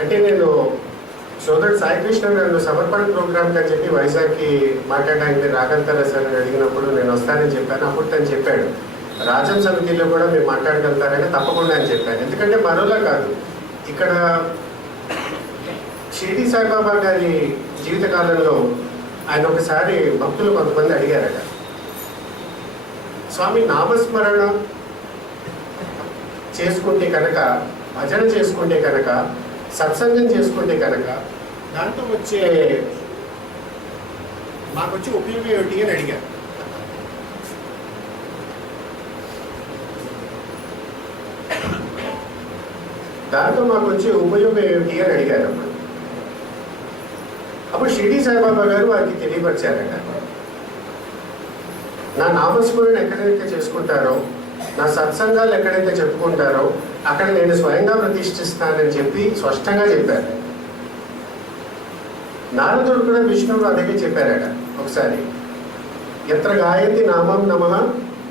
అంటే నేను సోదరుడు సాయికృష్ణ నన్ను సమర్పణ ప్రోగ్రామ్కి అని చెప్పి వైజాగ్కి మాట్లాడడానికి రాగలుగుతారా సార్ అని అడిగినప్పుడు నేను వస్తానని చెప్పాను. అప్పుడు తను చెప్పాడు రాజం సమితిలో కూడా మీరు మాట్లాడగలుగుతారని. తప్పకుండా అని చెప్పాను. ఎందుకంటే మరోలా కాదు, ఇక్కడ షిరిడి సాయిబాబా గారి జీవితకాలంలో ఆయన ఒకసారి భక్తులు కొంతమంది అడిగారట, స్వామి నామస్మరణ చేసుకుంటే కనుక, భజన చేసుకుంటే కనుక, సత్సంగం చేసుకుంటే కనుక దాంతో మాకు వచ్చే ఉపయోగం ఏమిటి అని అడిగారు. దాంతో మాకు వచ్చే ఉపయోగం ఏమిటి అని అడిగారు. అప్పుడు షిరిడి సాయిబాబా గారు వారికి తెలియపరిచారట, నా నామస్మరణ ఎక్కడైతే చేసుకుంటారో, నా సత్సంగాలు ఎక్కడైతే చెప్పుకుంటారో అక్కడ నేను స్వయంగా ప్రతిష్ఠిస్తానని చెప్పి స్పష్టంగా చెప్పారు. నారదుడు కూడా విష్ణువు అదే చెప్పారట ఒకసారి, ఎత్ర గాయతి నామం నమః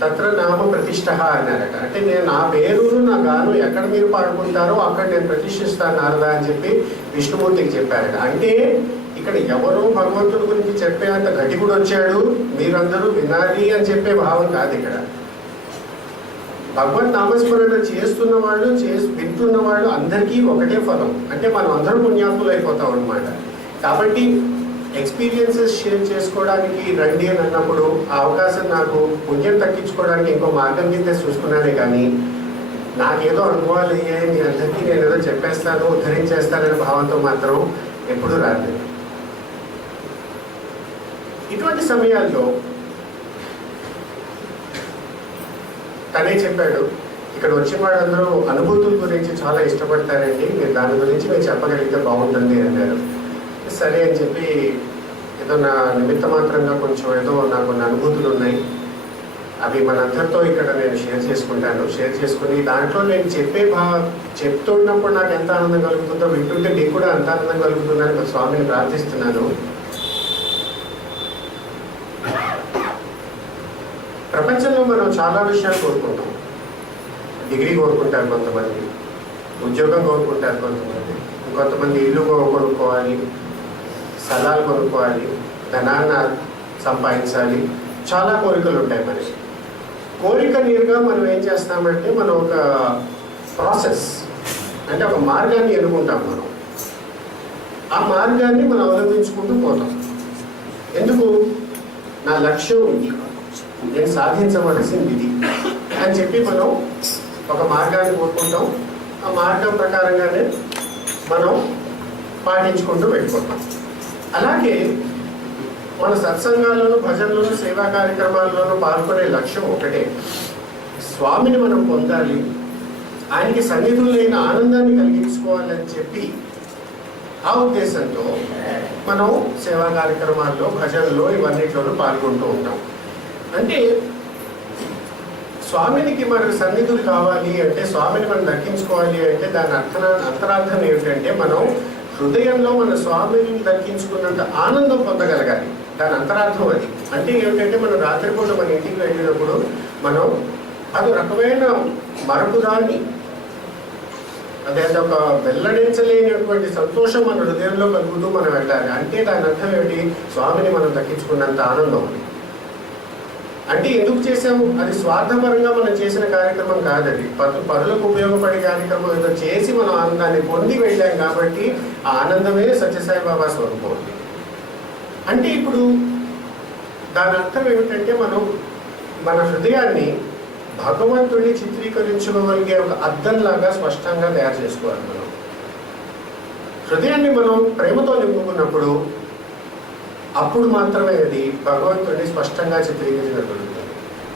తత్ర నామ ప్రతిష్ఠ అన్నారట. అంటే నేను నా పేరును నా గాను ఎక్కడ మీరు పాడుకుంటారో అక్కడ నేను ప్రతిష్ఠిస్తాను నారదా అని చెప్పి విష్ణుమూర్తికి చెప్పారట. అంటే ఇక్కడ ఎవరో భగవంతుడి గురించి చెప్పే అంత ఘటికుడు వచ్చాడు, మీరందరూ వినాలి అని చెప్పే భావం కాదు. ఇక్కడ భగవన్ నామస్మరణ చేస్తున్న వాళ్ళు వింటున్న వాళ్ళు అందరికీ ఒకటే ఫలం. అంటే మనం అందరూ పుణ్యాత్ములు అయిపోతాం అన్నమాట. కాబట్టి ఎక్స్పీరియన్సెస్ షేర్ చేసుకోవడానికి రండి అని అన్నప్పుడు ఆ అవకాశం నాకు పుణ్యం తగ్గించుకోవడానికి ఇంకో మార్గం కింద చూసుకున్నానే కానీ నాకేదో అనుభవాలు అయ్యాయి, మీ అందరికీ నేను ఏదో చెప్పేస్తాను ఉద్ధరించేస్తాననే భావంతో మాత్రం ఎప్పుడూ రాలేదు. ఇటువంటి సమయాల్లో తనే చెప్పాడు, ఇక్కడ వచ్చిన వాళ్ళందరూ అనుభూతుల గురించి చాలా ఇష్టపడతారండి, మీరు దాని గురించి మీరు చెప్పగలిగితే బాగుంటుంది అన్నారు. సరే అని చెప్పి ఏదో నా నిమిత్త మాత్రంగా కొంచెం ఏదో నాకు కొన్ని అనుభూతులు ఉన్నాయి, అవి మనందరితో ఇక్కడ నేను షేర్ చేసుకుంటాను. షేర్ చేసుకుని దాంట్లో నేను చెప్తున్నప్పుడు నాకు ఎంత ఆనందం కలుగుతుందో వింటుంటే నీకు కూడా అంత ఆనందం కలుగుతుందని స్వామిని ప్రార్థిస్తున్నాను. ప్రపంచంలో మనం చాలా విషయాలు కోరుకుంటాం. డిగ్రీ కోరుకుంటారు కొంతమంది, ఉద్యోగం కోరుకుంటారు కొంతమంది ఇల్లు కొనుక్కోవాలి, స్థలాలు కొనుక్కోవాలి, ధనాన్ని సంపాదించాలి, చాలా కోరికలు ఉంటాయి మనకి. కోరిక నీరుగా మనం ఏం చేస్తామంటే మనం ఒక ప్రాసెస్ అంటే ఒక మార్గాన్ని ఎన్నుకుంటాం. మనం ఆ మార్గాన్ని మనం అవలంబించుకుంటూ పోతాం. ఎందుకు? నా లక్ష్యం ఉంది, నేను సాధించవలసింది ఇది అని చెప్పి మనం ఒక మార్గాన్ని కోరుకుంటాం. ఆ మార్గం ప్రకారంగానే మనం పాటించుకుంటూ వెళ్ళిపోతాం. అలాగే మన సత్సంగాల్లోనూ భజనలోనూ సేవా కార్యక్రమాల్లోనూ పాల్గొనే లక్ష్యం ఒకటే, స్వామిని మనం పొందాలి, ఆయనకి సన్నిధులైన ఆనందాన్ని కలిగించుకోవాలని చెప్పి ఆ ఉద్దేశంతో మనం సేవా కార్యక్రమాల్లో భజనలో ఇవన్నిట్లోనూ పాల్గొంటూ ఉంటాం. అంటే స్వామినికి మన సన్నిధులు కావాలి అంటే, స్వామిని మనం దక్కించుకోవాలి అంటే దాని అంతరార్థం ఏమిటంటే మనం హృదయంలో మన స్వామిని దక్కించుకున్నంత ఆనందం పొందగలగాలి. దాని అంతరార్థం అది. అంటే ఏమిటంటే మనం రాత్రిపూట మన ఇంటికి వెళ్ళినప్పుడు మనం అది రకమైన మరపుదాన్ని, అదే ఒక వెల్లడించలేనటువంటి సంతోషం మన హృదయంలో కలుగుతూ మనం వెళ్ళాలి. అంటే దాని అర్థం ఏమిటి? స్వామిని మనం దక్కించుకున్నంత ఆనందం. అంటే ఎందుకు చేసాము? అది స్వార్థపరంగా మనం చేసిన కార్యక్రమం కాదది. పరులకు ఉపయోగపడే కార్యక్రమం ఏదో చేసి మనం ఆనందాన్ని పొంది వెళ్ళాం కాబట్టి ఆ ఆనందమే సత్యసాయిబాబా స్వరూపం. అంటే ఇప్పుడు దాని అర్థం ఏమిటంటే మనం మన హృదయాన్ని భగవంతుడిని చిత్రీకరించుకోగలిగే ఒక అద్దంలాగా స్పష్టంగా తయారు చేసుకోవాలి. మనం హృదయాన్ని మనం ప్రేమతో నింపుకున్నప్పుడు అప్పుడు మాత్రమే అది భగవంతుడిని స్పష్టంగా చిత్రీకరించగలుగుతుంది.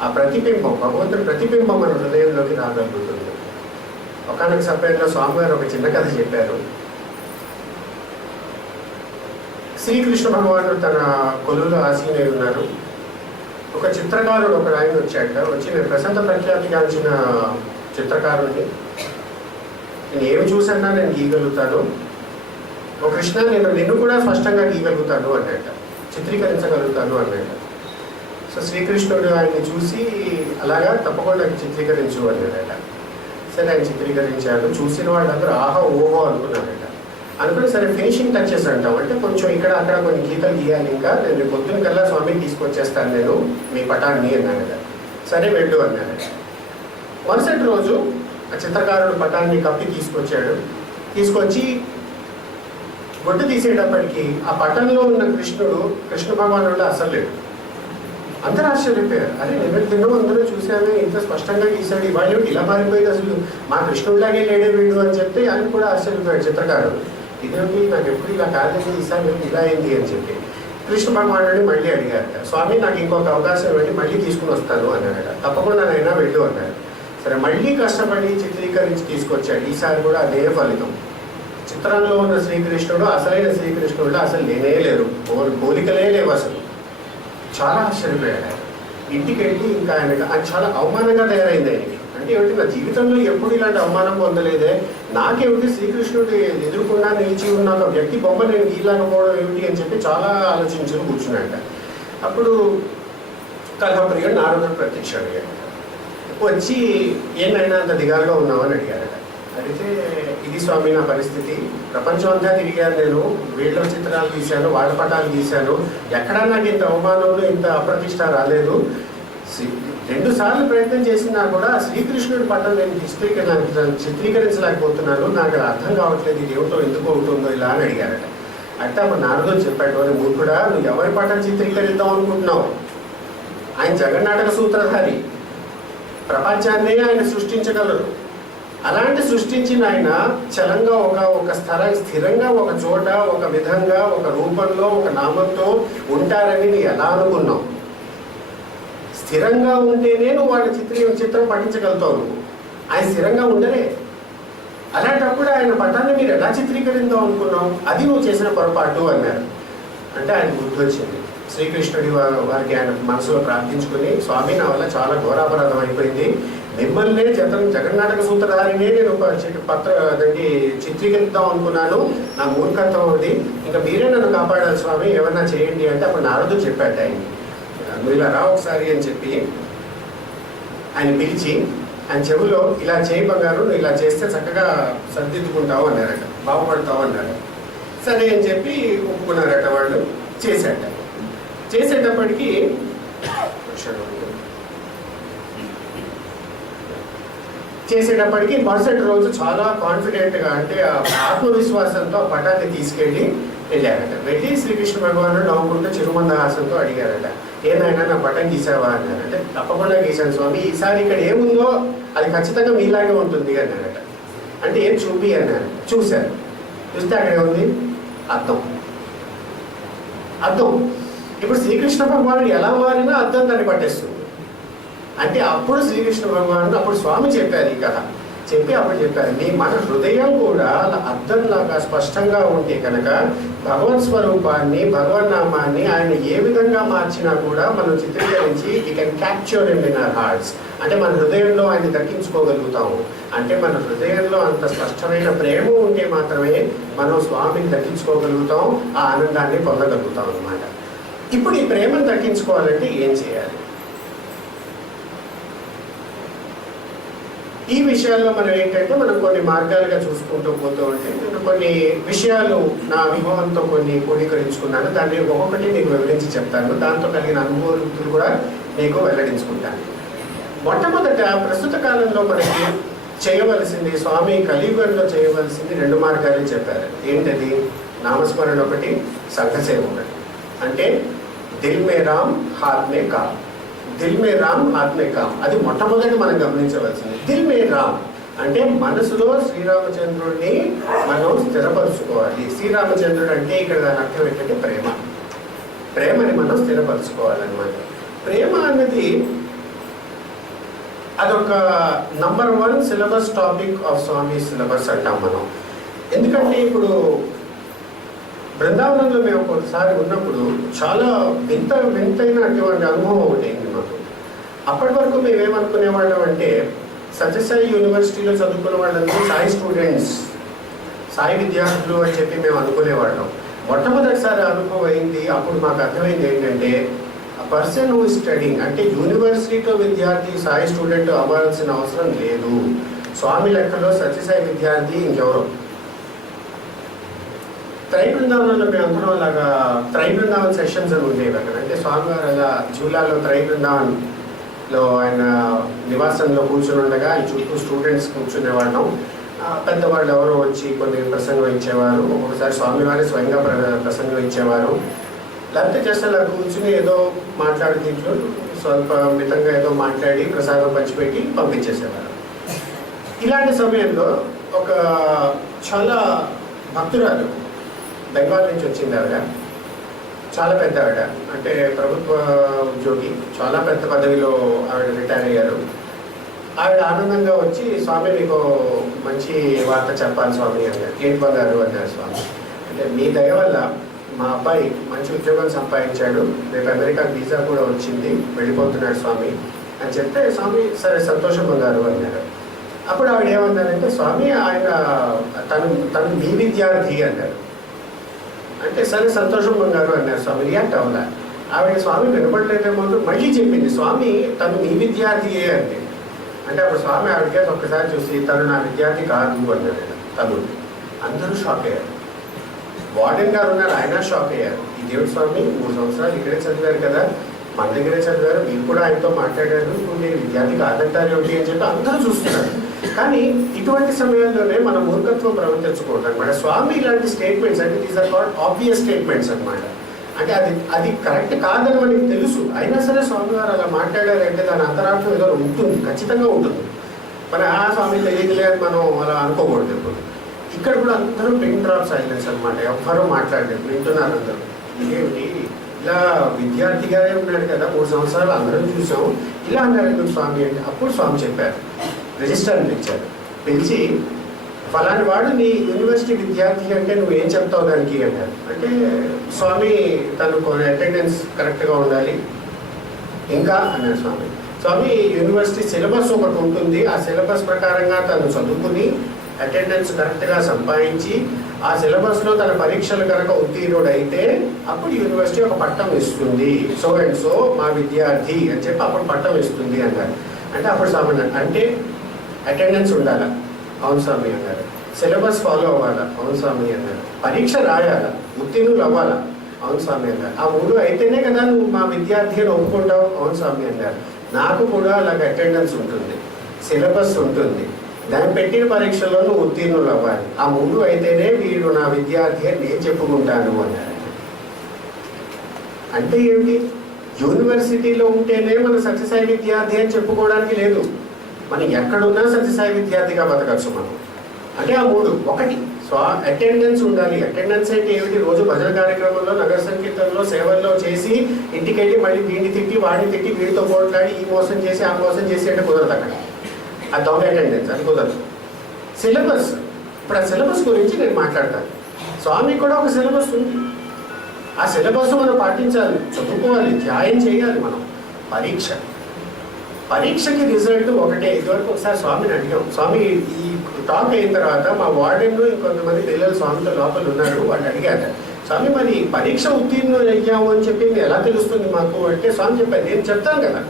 ఆ ప్రతిబింబం, భగవంతుడి ప్రతిబింబం మన హృదయంలోకి రాగలుగుతుంది. ఒకనొక సమయంలో స్వామివారు ఒక చిన్న కథ చెప్పారు. శ్రీకృష్ణ భగవానుడు తన కొలువులో ఆసీనై ఉన్నారు. ఒక చిత్రకారుడు ఒక ఆయన వచ్చి, నేను ప్రశంత ప్రఖ్యాతిగాంచిన చిత్రకారుడిని, నేను ఏమి చూసన్నా నేను గీయగలుగుతాను, ఓ కృష్ణ నేను నిన్ను కూడా స్పష్టంగా గీయగలుగుతాను అన్నట్ట, చిత్రీకరించగలుగుతాను అన్నట్ట. సో శ్రీకృష్ణుడు ఆయన్ని చూసి అలాగా తప్పకుండా చిత్రీకరించు అన్నాడట. సరే ఆయన చిత్రీకరించాడు. చూసిన వాళ్ళందరూ ఆహా ఓహో అనుకున్నారట. అనుకుని సరే ఫినిషింగ్ టచెస్ అంటాం, అంటే కొంచెం ఇక్కడ అక్కడ కొన్ని గీతలు గీయాలి, ఇంకా నేను పొద్దున్న కల్లా స్వామిని తీసుకొచ్చేస్తాను నేను మీ పటాన్ని అన్నాను కదా. సరే వెళ్ళు అన్నాను. మరుసటి రోజు ఆ చిత్రకారుడు పటాన్ని కప్పి తీసుకొచ్చాడు. తీసుకొచ్చి గుడ్డ తీసేటప్పటికి ఆ పటంలో ఉన్న కృష్ణ భగవానుడు అసలు లేడు. అందరూ ఆశ్చర్యపోయారు. అరే నిన్న తిన్నాం అందరూ చూసామే, ఇంత స్పష్టంగా గీసాడు, ఇవాళ ఇలా మారిపోయింది, అసలు మా కృష్ణుడిలాగే లేడే వీడు అని చెప్తే ఆయన కూడా ఆశ్చర్యపోయాడు చిత్రకారుడు. ఇదేంటి నాకు ఎప్పుడు ఇలా కాలేదు, ఈసారి ఇలా అయింది అని చెప్పి కృష్ణ భగవానుడిని మళ్ళీ అడిగారట. స్వామి నాకు ఇంకొక అవకాశం ఇవ్వండి, మళ్ళీ తీసుకుని వస్తాను అన్నాడట. తప్పకుండా నైనా వెళ్ళు అన్నాడు. సరే మళ్ళీ కష్టపడి చిత్రీకరించి తీసుకొచ్చాడు. ఈసారి కూడా అదే ఫలితం. చిత్రంలో ఉన్న శ్రీకృష్ణుడు అసలైన శ్రీకృష్ణుడు అసలు లేనే లేరు, పోలికలే లేవు అసలు. చాలా ఆశ్చర్యపోయాడు ఆయన. ఇంటికి వెళ్ళి ఇంకా ఆయనకు అది చాలా అవమానంగా తయారైంది ఆయనకి. అంటే ఏమిటి, నా జీవితంలో ఎప్పుడు ఇలాంటి అవమానం పొందలేదే, నాకేమిటి శ్రీకృష్ణుడు ఎదురుకుండా నిలిచి ఉన్న ఒక వ్యక్తి బొమ్మ నేను గీయలేకపోవడం ఏమిటి అని చెప్పి చాలా ఆలోచించుకుని కూర్చున్నాడ. అప్పుడు కలహప్రియుడు నారదుడు ప్రత్యక్ష అడిగాడు. వచ్చి ఏమైనా అంత దిగాలుగా ఉన్నామని అడిగారట. అడిగితే ఇది స్వామి నా పరిస్థితి, ప్రపంచం అంతా తిరిగాను, నేను వీళ్ళ చిత్రాలు గీశాను, వాళ్ళ పటాలు గీశాను, ఎక్కడా నాకు ఇంత అవమానంలో ఇంత అప్రతిష్ట రాలేదు. 2 సార్లు ప్రయత్నం చేసినా కూడా శ్రీకృష్ణుడి పట్టం నేను చిత్రీకరించలేకపోతున్నాను, నాకు అర్థం కావట్లేదు, ఇది ఏమిటో ఎందుకు అవుతుందో ఇలా అని అడిగారట. అంటే అప్పుడు నారదుడు చెప్పాడు, మూర్ఖుడా నువ్వు ఎవరి పట్టం చిత్రీకరిద్దాం అనుకుంటున్నావు? ఆయన జగన్నాటక సూత్రధారి, ప్రపంచాన్నే ఆయన సృష్టించగలరు. అలాంటి సృష్టించిన ఆయన చలంగా ఒక స్థిరంగా ఒక చోట ఒక విధంగా ఒక రూపంలో ఒక నామంతో ఉంటారని నీ ఎలా అనుకున్నావు? స్థిరంగా ఉంటేనే నువ్వు వాళ్ళ చిత్రం పఠించగలుగుతావు. నువ్వు ఆయన స్థిరంగా ఉండలే. అలాంటప్పుడు ఆయన పటాన్ని మీరు ఎలా చిత్రీకరిద్దాం అనుకున్నావు? అది నువ్వు చేసిన పొరపాటు అన్నారు. అంటే ఆయన బుద్ధి వచ్చింది. శ్రీకృష్ణుడి వారికి ఆయన మనసులో ప్రార్థించుకుని, స్వామి నా వల్ల చాలా ఘోరాపరాధం అయిపోయింది, మిమ్మల్నే జగన్నాటక సూత్రధారినే నేను దానికి చిత్రీకరిద్దాం అనుకున్నాను, నా మూర్ఖత్వం ఉంది, ఇంకా మీరే నన్ను కాపాడాలి స్వామి, ఏమన్నా చేయండి అంటే అప్పుడు నారదుడు చెప్పాట ఆయన్ని, నువ్వు ఇలా రా ఒకసారి అని చెప్పి ఆయన పిలిచి ఆయన చెవులో ఇలా చేయి బంగారు, నువ్వు ఇలా చేస్తే చక్కగా సర్దిద్దుకుంటావు అన్నారట, బాగుపడతావు అన్నారు. సరే అని చెప్పి ఒప్పుకున్నారట. వాళ్ళు చేసేటప్పటికి మరుసటి రోజు చాలా కాన్ఫిడెంట్గా, అంటే ఆత్మవిశ్వాసంతో ఆ పటాన్ని తీసుకెళ్ళి వెళ్ళారట. వెళ్ళి శ్రీకృష్ణ భగవానుడు నవ్వుకుంటూ చిరుమందహాసంతో అడిగారట, ఏదైనా నా పటం గీసావా అన్నారు. అంటే తప్పకుండా గీశాను స్వామి, ఈసారి ఇక్కడ ఏముందో అది ఖచ్చితంగా మీలాగే ఉంటుంది అన్నారట. అంటే ఏం చూపి అన్నారు. చూశారు. చూస్తే అక్కడ ఏముంది? అద్దం. ఇప్పుడు శ్రీకృష్ణ భగవానుడు ఎలా మారినా అద్దం దాన్ని పట్టేస్తుంది. అంటే అప్పుడు శ్రీకృష్ణ భగవానుడు అప్పుడు స్వామి చెప్పారు ఈ కథ. అప్పుడు చెప్పారు, మీ మన హృదయం కూడా అలా అద్దంలాగా స్పష్టంగా ఉంటే కనుక భగవత్ స్వరూపాన్ని, భగవన్నామాన్ని ఆయన ఏ విధంగా మార్చినా కూడా మనం చిత్రీకరించి you can capture in our hearts. అంటే మన హృదయంలో ఆయన దక్కించుకోగలుగుతాము. అంటే మన హృదయంలో అంత స్పష్టమైన ప్రేమ ఉంటే మాత్రమే మనం స్వామిని దక్కించుకోగలుగుతాం, ఆ ఆనందాన్ని పొందగలుగుతాం అన్నమాట. ఇప్పుడు ఈ ప్రేమను దక్కించుకోవాలంటే ఏం చేయాలి? ఈ విషయాల్లో మనం ఏంటంటే మనం కొన్ని మార్గాలుగా చూసుకుంటూ పోతూ ఉంటే నేను కొన్ని విషయాలు నా అనుభవంతో కొన్ని క్రోడీకరించుకున్నాను. దాన్ని ఒక్కొక్కటి మీకు వివరించి చెప్తాను. దాంతో కలిగిన అనుభూతులు కూడా మీకు వెల్లడించుకుంటాను. మొట్టమొదట ప్రస్తుత కాలంలో మనకి చేయవలసింది, స్వామి కలియుగంలో చేయవలసింది 2 మార్గాలు చెప్పారు. ఏంటది? నామస్మరణ ఒకటి, సంఘసేవ ఒకటి. అంటే దిల్ మే రామ్ హాత్ మే కామ్. దిల్ మే రామ్ హాత్ మే కామ్, అది మొట్టమొదటి మనం గమనించవలసింది. దిల్ మే రామ్ అంటే మనసులో శ్రీరామచంద్రుడిని మనం స్థిరపరచుకోవాలి. శ్రీరామచంద్రుడు అంటే ఇక్కడ దాని అర్థం ఏంటంటే ప్రేమని మనం స్థిరపరచుకోవాలన్నమాట. ప్రేమ అన్నది అదొక number 1 syllabus topic of Swami syllabus అంటాం మనం. ఎందుకంటే ఇప్పుడు బృందావనంలో మేము ఒకసారి ఉన్నప్పుడు చాలా వింతైనటువంటి అనుభవం ఒకటి అయింది మాకు. అప్పటి వరకు మేమేమనుకునేవాళ్ళం అంటే సత్యసాయి యూనివర్సిటీలో చదువుకున్న వాళ్ళందరూ సాయి స్టూడెంట్స్, సాయి విద్యార్థులు అని చెప్పి మేము అనుకునేవాళ్ళం. మొట్టమొదటిసారి అనుభవం అయింది. అప్పుడు మాకు అర్థమైంది ఏంటంటే పర్సన్ హూ స్టడింగ్, అంటే యూనివర్సిటీలో విద్యార్థి సాయి స్టూడెంట్ అవ్వాల్సిన అవసరం లేదు. స్వామి లెక్కలో సత్యసాయి విద్యార్థి ఇంకెవరో. త్రై బృందావనంలో మేము అందరం అలాగా త్రై బృందావన్ సెషన్స్ అని ఉండేవి అక్కడ. అంటే స్వామివారు అలా జూలాలో త్రై బృందావన్లో ఆయన నివాసంలో కూర్చుని ఉండగా ఆయన చుట్టూ స్టూడెంట్స్ కూర్చునేవాళ్ళం. పెద్దవాళ్ళు ఎవరో వచ్చి కొన్ని ప్రసంగం ఇచ్చేవారు, ఒకసారి స్వామివారి స్వయంగా ప్రసంగం ఇచ్చేవారు. లేకపోతే జస్ట్ అలా కూర్చుని ఏదో మాట్లాడి దీంట్లో స్వల్ప మితంగా ఏదో మాట్లాడి ప్రసాదం పంచిపెట్టి పంపించేసేవారు. ఇలాంటి సమయంలో ఒక చాలా భక్తురాలు బెంగాల్ నుంచి వచ్చింది. ఆవిడ చాలా పెద్ద ఆవిడ, అంటే ప్రభుత్వ ఉద్యోగి, చాలా పెద్ద పదవిలో ఆవిడ రిటైర్ అయ్యారు. ఆవిడ ఆనందంగా వచ్చి, స్వామి మీకు మంచి వార్త చెప్పాలి స్వామి అన్నారు. ఏంటి బంగారు అన్నారు స్వామి. అంటే మీ దయ వల్ల మా అబ్బాయి మంచి ఉద్యోగం సంపాదించాడు, రేపు అమెరికాకి వీసా కూడా వచ్చింది, వెళ్ళిపోతున్నాడు స్వామి అని చెప్తే, స్వామి సరే సంతోషం బంగారు అన్నారు. అప్పుడు ఆవిడ ఏమన్నారంటే, స్వామి ఆయన తను మీ విద్యార్థి అన్నారు. అంటే సరే సంతోషం బంగారు అన్నారు. స్వామి రియాక్ట్ అవ్వదా. ఆవిడ స్వామి వినపడలేదేమో మళ్ళీ చెప్పింది, స్వామి తను మీ విద్యార్థియే అండి. అంటే అప్పుడు స్వామి ఆవిడకే ఒక్కసారి చూసి, తను నా విద్యార్థి కాదు అన్నాడు. తను అందరూ షాక్ అయ్యారు. వార్డెన్ గారు ఉన్నారు, ఆయన షాక్ అయ్యారు. ఈ దేవుడు స్వామి 3 సంవత్సరాలు ఇక్కడే చదివారు కదా, మన దగ్గరే చదివారు, మీరు కూడా ఆయనతో మాట్లాడారు, మీరు విద్యార్థి కాదంటారు ఏమిటి అని చెప్పి అందరూ చూస్తున్నారు. కానీ ఇటువంటి సమయాల్లోనే మన మూర్ఖత్వం ప్రవర్తించకూడదు అనమాట. స్వామి ఇలాంటి స్టేట్మెంట్స్ అంటే these are called obvious statements అనమాట. అంటే అది కరెక్ట్ కాదని మనకి తెలుసు, అయినా సరే స్వామి గారు అలా మాట్లాడారంటే దాని అంతరార్థం ఏదో ఉంటుంది, ఖచ్చితంగా ఉంటుంది. మరి ఆ స్వామి తెలియదులే అని మనం అలా అనుకోకూడదు. ఇప్పుడు ఇక్కడ కూడా అందరూ పిన్ డ్రాప్ సైలెన్స్ అనమాట, ఎవ్వరూ మాట్లాడలేదు, వింటున్నారు అందరూ. ఇదేమిటి ఇలా విద్యార్థిగానే ఉన్నాడు కదా, 3 సంవత్సరాలు అందరం చూసాం, ఇలా అన్నారు స్వామి అంటే. అప్పుడు స్వామి చెప్పారు, రిజిస్టర్ని ఇచ్చారు, పిలిచి ఫలాని వాడు నీ యూనివర్సిటీ విద్యార్థి అంటే నువ్వేం చెప్తావు దానికి అన్నారు. అంటే స్వామి తను కొన్ని అటెండెన్స్ కరెక్ట్గా ఉండాలి ఇంకా అన్నారు స్వామి. స్వామి యూనివర్సిటీ సిలబస్ ఒకటి ఉంటుంది, ఆ సిలబస్ ప్రకారంగా తను చదువుకుని అటెండెన్స్ కరెక్ట్గా సంపాదించి ఆ సిలబస్లో తన పరీక్షలు కనుక ఉత్తీర్ణుడైతే అప్పుడు యూనివర్సిటీ ఒక పట్టం ఇస్తుంది, సో అండ్ సో మా విద్యార్థి అని చెప్పి అప్పుడు పట్టం ఇస్తుంది అన్నారు. అంటే అప్పుడు స్వామి అంటే అటెండెన్స్ ఉండాలా, అవును స్వామి అన్నారు. సిలబస్ ఫాలో అవ్వాలా, అవును స్వామి అన్నారు. పరీక్ష రాయాలా, ఉత్తీర్ణులు అవ్వాలా, అవును స్వామి అన్నారు. ఆ 3 అయితేనే కదా నువ్వు మా విద్యార్థి అని ఒప్పుకుంటావు, అవును స్వామి అన్నారు. నాకు కూడా అలాగ అటెండెన్స్ ఉంటుంది, సిలబస్ ఉంటుంది, దాన్ని పెట్టిన పరీక్షల్లో నువ్వు ఉత్తీర్ణులు అవ్వాలి, ఆ 3 అయితేనే వీడు నా విద్యార్థి అని నేను చెప్పుకుంటాను అన్నారు. అంటే ఏమిటి, యూనివర్సిటీలో ఉంటేనే మన సత్యసాయి విద్యార్థి అని చెప్పుకోవడానికి లేదు, మనం ఎక్కడున్నా సత్యసాయి విద్యార్థిగా బతకచ్చు మనం. అంటే ఆ 3 ఒకటి అటెండెన్స్ ఉండాలి. అటెండెన్స్ అంటే ఏమిటి, రోజు భజన కార్యక్రమంలో, నగర సంకీర్తనలో, సేవల్లో చేసి ఇంటికి వెళ్ళి మళ్ళీ వీడిని తిట్టి వాడిని తిట్టి వీడితో పోట్లాడి ఈ మోసం చేసి ఆ మోసం చేసి అంటే కుదరదు అక్కడ, ఆ దొంగ అటెండెన్స్ అది కుదరదు. సిలబస్, ఇప్పుడు ఆ సిలబస్ గురించి నేను మాట్లాడతాను. స్వామి కూడా ఒక సిలబస్ ఉంది, ఆ సిలబస్ మనం పాటించాలి, చదువుకోవాలి, ధ్యానం చేయాలి. మనం పరీక్షకి రిజల్ట్ ఒకటే. ఇదివరకు ఒకసారి స్వామిని అడిగాం, స్వామి ఈ టాక్ అయిన తర్వాత మా వార్డెన్లో ఇంకొంతమంది పిల్లలు స్వామితో లోపల ఉన్నారు, వాళ్ళు అడిగారు, స్వామి మరి పరీక్ష ఉత్తీర్ణులు అయ్యాము అని చెప్పి మీరు ఎలా తెలుస్తుంది మాకు అంటే, స్వామి చెప్పారు, నేను చెప్తాను కదా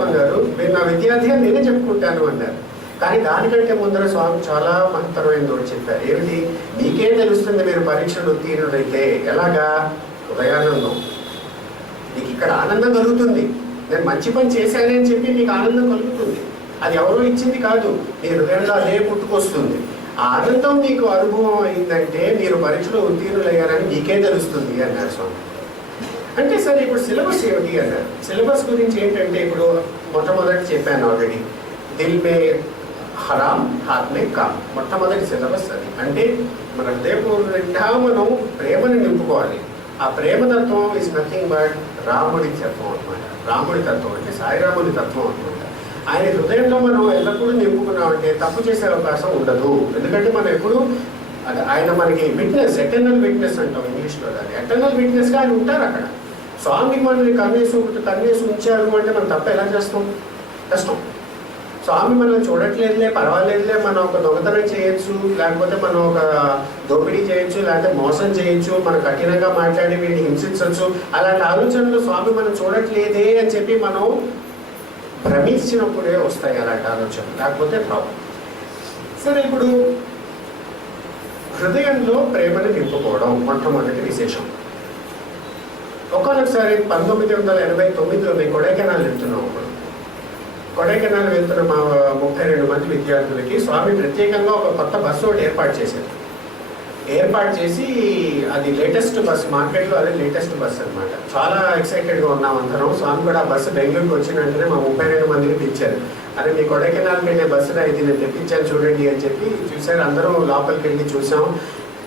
బంగారు, మీరు నా విద్యార్థి అని నేనే చెప్పుకుంటాను అన్నారు. కానీ దానికంటే ముందర స్వామి చాలా మహత్తరమైన ఒకటి చెప్పారు. ఏమిటి, మీకే తెలుస్తుంది మీరు పరీక్షలు ఉత్తీర్ణులైతే ఎలాగా, హృదయానందం, మీకు ఇక్కడ ఆనందం కలుగుతుంది, నేను మంచి పని చేశానే అని చెప్పి మీకు ఆనందం కలుగుతుంది, అది ఎవరో ఇచ్చింది కాదు, మీ హృదయంలో అదే పుట్టుకొస్తుంది. ఆ ఆనందం మీకు అనుభవం అయిందంటే మీరు పరీక్షలో ఉత్తీర్ణులయ్యారని మీకే తెలుస్తుంది అన్నారు స్వామి. అంటే సరే ఇప్పుడు సిలబస్ ఏమిటి అన్నారు. సిలబస్ గురించి ఏంటంటే, ఇప్పుడు మొట్టమొదటి చెప్పాను ఆల్రెడీ, దిల్ మే హరామ్ హాత్ మే కామ్, మొట్టమొదటి సిలబస్ అది. అంటే మన హృదయపూర్వకంగా మనం ప్రేమను నింపుకోవాలి. ఆ ప్రేమతత్వం ఇస్ నథింగ్ బట్ రాముడి తత్వం అనమాట. రాముడి తత్వం అంటే సాయిరాముడి తత్వం అనమాట. ఆయన హృదయంలో మనం ఎల్లప్పుడూ నింపుకున్నామంటే తప్పు చేసే అవకాశం ఉండదు. ఎందుకంటే మనం ఎప్పుడు అది ఆయన మనకి విట్నెస్, ఎటర్నల్ విట్నెస్ అంటాం ఇంగ్లీష్లో, అది ఎటర్నల్ విట్నెస్గా ఆయన ఉంటారు అక్కడ. స్వామి మనల్ని కన్నేసి ఉంచారు అంటే మనం తప్ప ఎలా చేస్తాం, కష్టం. స్వామి మనం చూడట్లేదులే, పర్వాలేదులే, మనం ఒక దొంగతనం చేయొచ్చు, లేకపోతే మనం ఒక దోపిడీ చేయొచ్చు, లేకపోతే మోసం చేయొచ్చు, మనం కఠినంగా మాట్లాడి వీడిని హింసించవచ్చు, అలాంటి ఆలోచనలు స్వామి మనం చూడట్లేదే అని చెప్పి మనం భ్రమించినప్పుడే వస్తాయి అలాంటి ఆలోచనలు, లేకపోతే ప్రాబ్లం. సరే ఇప్పుడు హృదయంలో ప్రేమను నింపుకోవడం మొట్టమొదటి విశేషం. ఒకసారి 1989లో మేము కొడైకెనాల్ వెళ్తున్నాం. కొడైకెనాల్ వెళ్తున్న మా 32 మంది విద్యార్థులకి స్వామి ప్రత్యేకంగా ఒక కొత్త బస్సు ఒకటి ఏర్పాటు చేసి అది లేటెస్ట్ బస్, మార్కెట్లో అదే లేటెస్ట్ బస్ అనమాట. చాలా ఎక్సైటెడ్గా ఉన్నాం అందరం. స్వామి కూడా ఆ బస్సు బెంగళూరుకి వచ్చిన వెంటనే మా 32 మందిని పిలిచారు. అరే మీ కొడైకెనాల్కి వెళ్ళే బస్సులో ఇది నేను తెప్పించాను చూడండి అని చెప్పి చూసారు. అందరం లోపలికి వెళ్ళి చూసాం,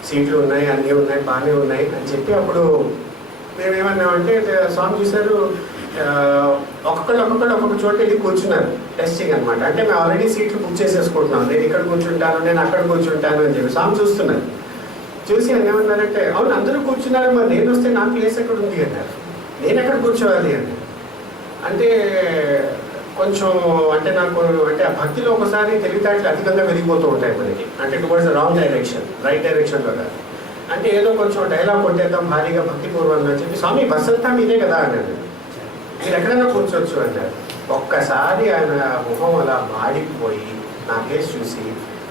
సీట్లు ఉన్నాయి, అన్నీ ఉన్నాయి, బాగానే ఉన్నాయి అని చెప్పి అప్పుడు మేమేమన్నామంటే స్వామి చూశారు, ఒక్కొక్క చోట వెళ్ళి కూర్చున్నారు టెస్టింగ్ అనమాట. అంటే మేము ఆల్రెడీ సీట్లు బుక్ చేసేసుకుంటున్నాం, నేను ఇక్కడ కూర్చుంటాను, నేను అక్కడ కూర్చుంటాను అని చెప్పి స్వామి చూస్తున్నారు. చూసి ఆయన ఏమన్నారంటే, అవును అందరూ కూర్చున్నారు, మరి నేను వస్తే నా ప్లేస్ ఎక్కడ ఉంది అన్నారు. నేను ఎక్కడ కూర్చోవాలి అని అంటే కొంచెం అంటే నాకు అంటే ఆ భక్తిలో ఒకసారి తెలివితేటలు అధికంగా పెరిగిపోతూ ఉంటాయి మనకి. అంటే టువర్డ్స్ రాంగ్ డైరెక్షన్, రైట్ డైరెక్షన్లో కాదు. అంటే ఏదో కొంచెం డైలాగ్ కొట్టేద్దాం భారీగా భక్తిపూర్వంగా అని చెప్పి స్వామి బస్ అంతా మీదే కదా అన్నాడు, మీరు ఎక్కడైనా కూర్చోవచ్చు అన్నారు. ఒక్కసారి ఆయన ముఖం అలా మాడిపోయి నా కేసు చూసి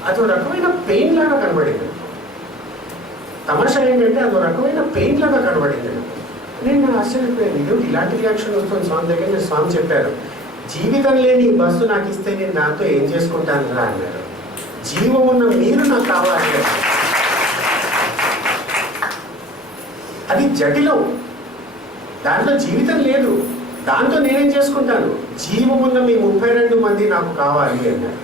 అదో రకమైన పెయిన్ లాగా కనబడింది. తమాషా ఏంటంటే అదో రకమైన పెయిన్ లాగా కనబడింది. నేను ఆశ్చర్యపోయాను, ఇది ఇలాంటి రియాక్షన్ వస్తుంది స్వామి దగ్గర. నేను స్వామి చెప్పారు, జీవితం లేని ఈ బస్సు నాకు ఇస్తే నేను దాంతో ఏం చేసుకుంటాను రా అన్నారు. జీవం ఉన్న మీరు నాకు కావాలి, అది జటిలం, దాంట్లో జీవితం లేదు, దాంతో నేనేం చేసుకుంటాను, జీవం ఉన్న మీ 32 మంది నాకు కావాలి అన్నారు.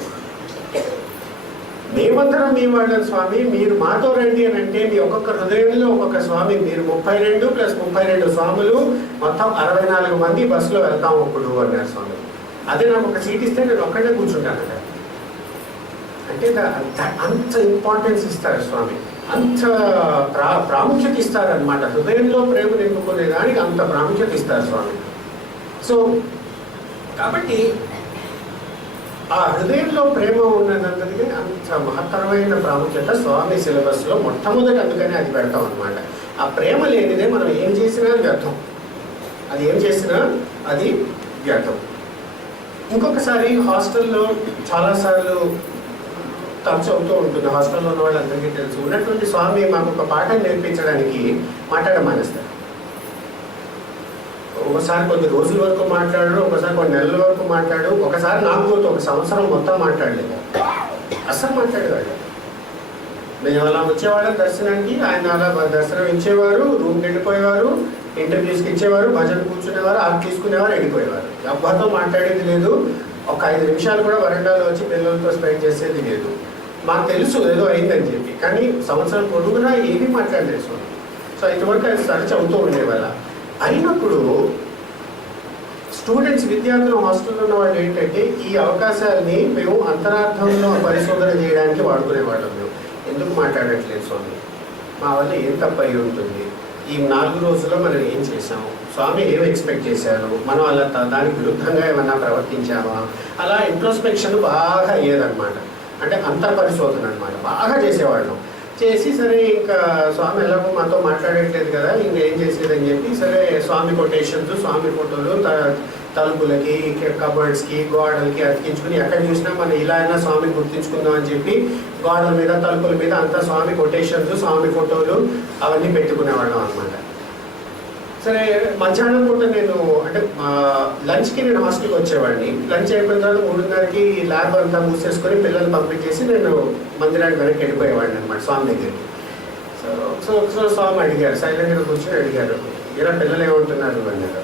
మేమందరం మీ వాళ్ళని స్వామి, మీరు మాతో రండి అని అంటే మీ ఒక్కొక్క హృదయంలో ఒక్కొక్క స్వామి, మీరు 32 + 32 స్వాములు మొత్తం 64 మంది బస్సులో వెళ్తాం ఇప్పుడు అన్నారు స్వామి. అదే నాకు ఒక సీట్ ఇస్తే నేను ఒక్కడే కూర్చుంటాను అన్నారు. అంటే అంత ఇంపార్టెన్స్ ఇస్తారు స్వామి, అంత ప్రాముఖ్యత ఇస్తారనమాట. హృదయంలో ప్రేమ నింపుకునే దానికి అంత ప్రాముఖ్యత ఇస్తారు స్వామి. సో కాబట్టి ఆ హృదయంలో ప్రేమ ఉన్నదన్నది అంత మహత్తరమైన ప్రాముఖ్యత స్వామి సిలబస్లో మొట్టమొదటి, అందుకని అది పెడతాం అనమాట. ఆ ప్రేమ లేనిదే మనం ఏం చేసినా వ్యర్థం, అది ఏం చేసినా అది వ్యర్థం. ఇంకొకసారి హాస్టల్లో చాలాసార్లు టచ్ అవుతూ ఉంటుంది, హాస్టల్లో ఉన్న వాళ్ళందరికీ తెలుసు. ఉన్నటువంటి స్వామి మాకు ఒక పాఠం నేర్పించడానికి మాట్లాడడం మానేస్తారు. ఒకసారి కొద్ది రోజుల వరకు మాట్లాడు, ఒకసారి కొన్ని నెలల వరకు మాట్లాడు, ఒకసారి నాకు గుర్తు 1 సంవత్సరం మొత్తం మాట్లాడలేదు, అస్సలు మాట్లాడేవాళ్ళు. మేము అలా వచ్చేవాళ్ళం దర్శనానికి, ఆయన అలా దర్శనం ఇచ్చేవారు, రూమ్కి వెళ్ళిపోయేవారు, ఇంటర్వ్యూస్కి ఇచ్చేవారు, భజన కూర్చునేవారు, ఆకు తీసుకునేవారు, వెళ్ళిపోయేవారు. అబ్బాతో మాట్లాడేది లేదు, ఒక 5 నిమిషాలు కూడా వరండాలో వచ్చి పిల్లలతో స్పెండ్ చేసేది లేదు. మాకు తెలుసు ఏదో అయిందని చెప్పి, కానీ సంవత్సరం పొడుగునా ఏమీ మాట్లాడలేదు. సో ఇంతవరకు అది సర్చ్ అవుతూ ఉండేవాళ్ళ. అయినప్పుడు స్టూడెంట్స్, విద్యార్థులు, హాస్టల్లో ఉన్న వాళ్ళు ఏంటంటే ఈ అవకాశాలని మేము అంతరార్థంలో పరిశోధన చేయడానికి వాడుకునేవాళ్ళం. మేము ఎందుకు మాట్లాడట్లేదు స్వామి, మా వల్ల ఏం తప్పు అయి ఉంటుంది, ఈ 4 రోజుల్లో మనం ఏం చేసాము, స్వామి ఏం ఎక్స్పెక్ట్ చేశారు, మనం అలా దానికి విరుద్ధంగా ఏమన్నా ప్రవర్తించామా, అలా ఇంట్రోస్పెక్షన్ బాగా అయ్యేదన్నమాట. అంటే అంతర్పరిశోధన అనమాట, బాగా చేసేవాళ్ళం. చేసి సరే ఇంకా స్వామి ఎలాగో మాతో మాట్లాడట్లేదు కదా, ఇంకేం చేసేదని చెప్పి సరే స్వామి కొటేషన్స్, స్వామి ఫోటోలు తలుపులకి, కబర్డ్స్కి, గోడలకి అతికించుకుని ఎక్కడ చూసినా మనం ఇలా అయినా స్వామిని గుర్తించుకుందాం అని చెప్పి గోడల మీద, తలుపుల మీద అంతా స్వామి కొటేషన్స్, స్వామి ఫోటోలు అవన్నీ పెట్టుకునేవాళ్ళం అనమాట. సరే మధ్యాహ్నం పూట నేను అంటే లంచ్కి నేను హాస్టల్కి వచ్చేవాడిని. లంచ్ అయిపోయిన తర్వాత 3:30కి ల్యాబ్ అంతా మూసేసుకొని పిల్లల్ని పంపించేసి నేను మందిరానికి వెనక్కి వెళ్ళిపోయేవాడిని అనమాట స్వామి దగ్గరికి. సో స్వామి అడిగారు, సైలెంట్గా కూర్చొని అడిగారు, ఇలా పిల్లలు ఏమంటున్నారు అన్నారు.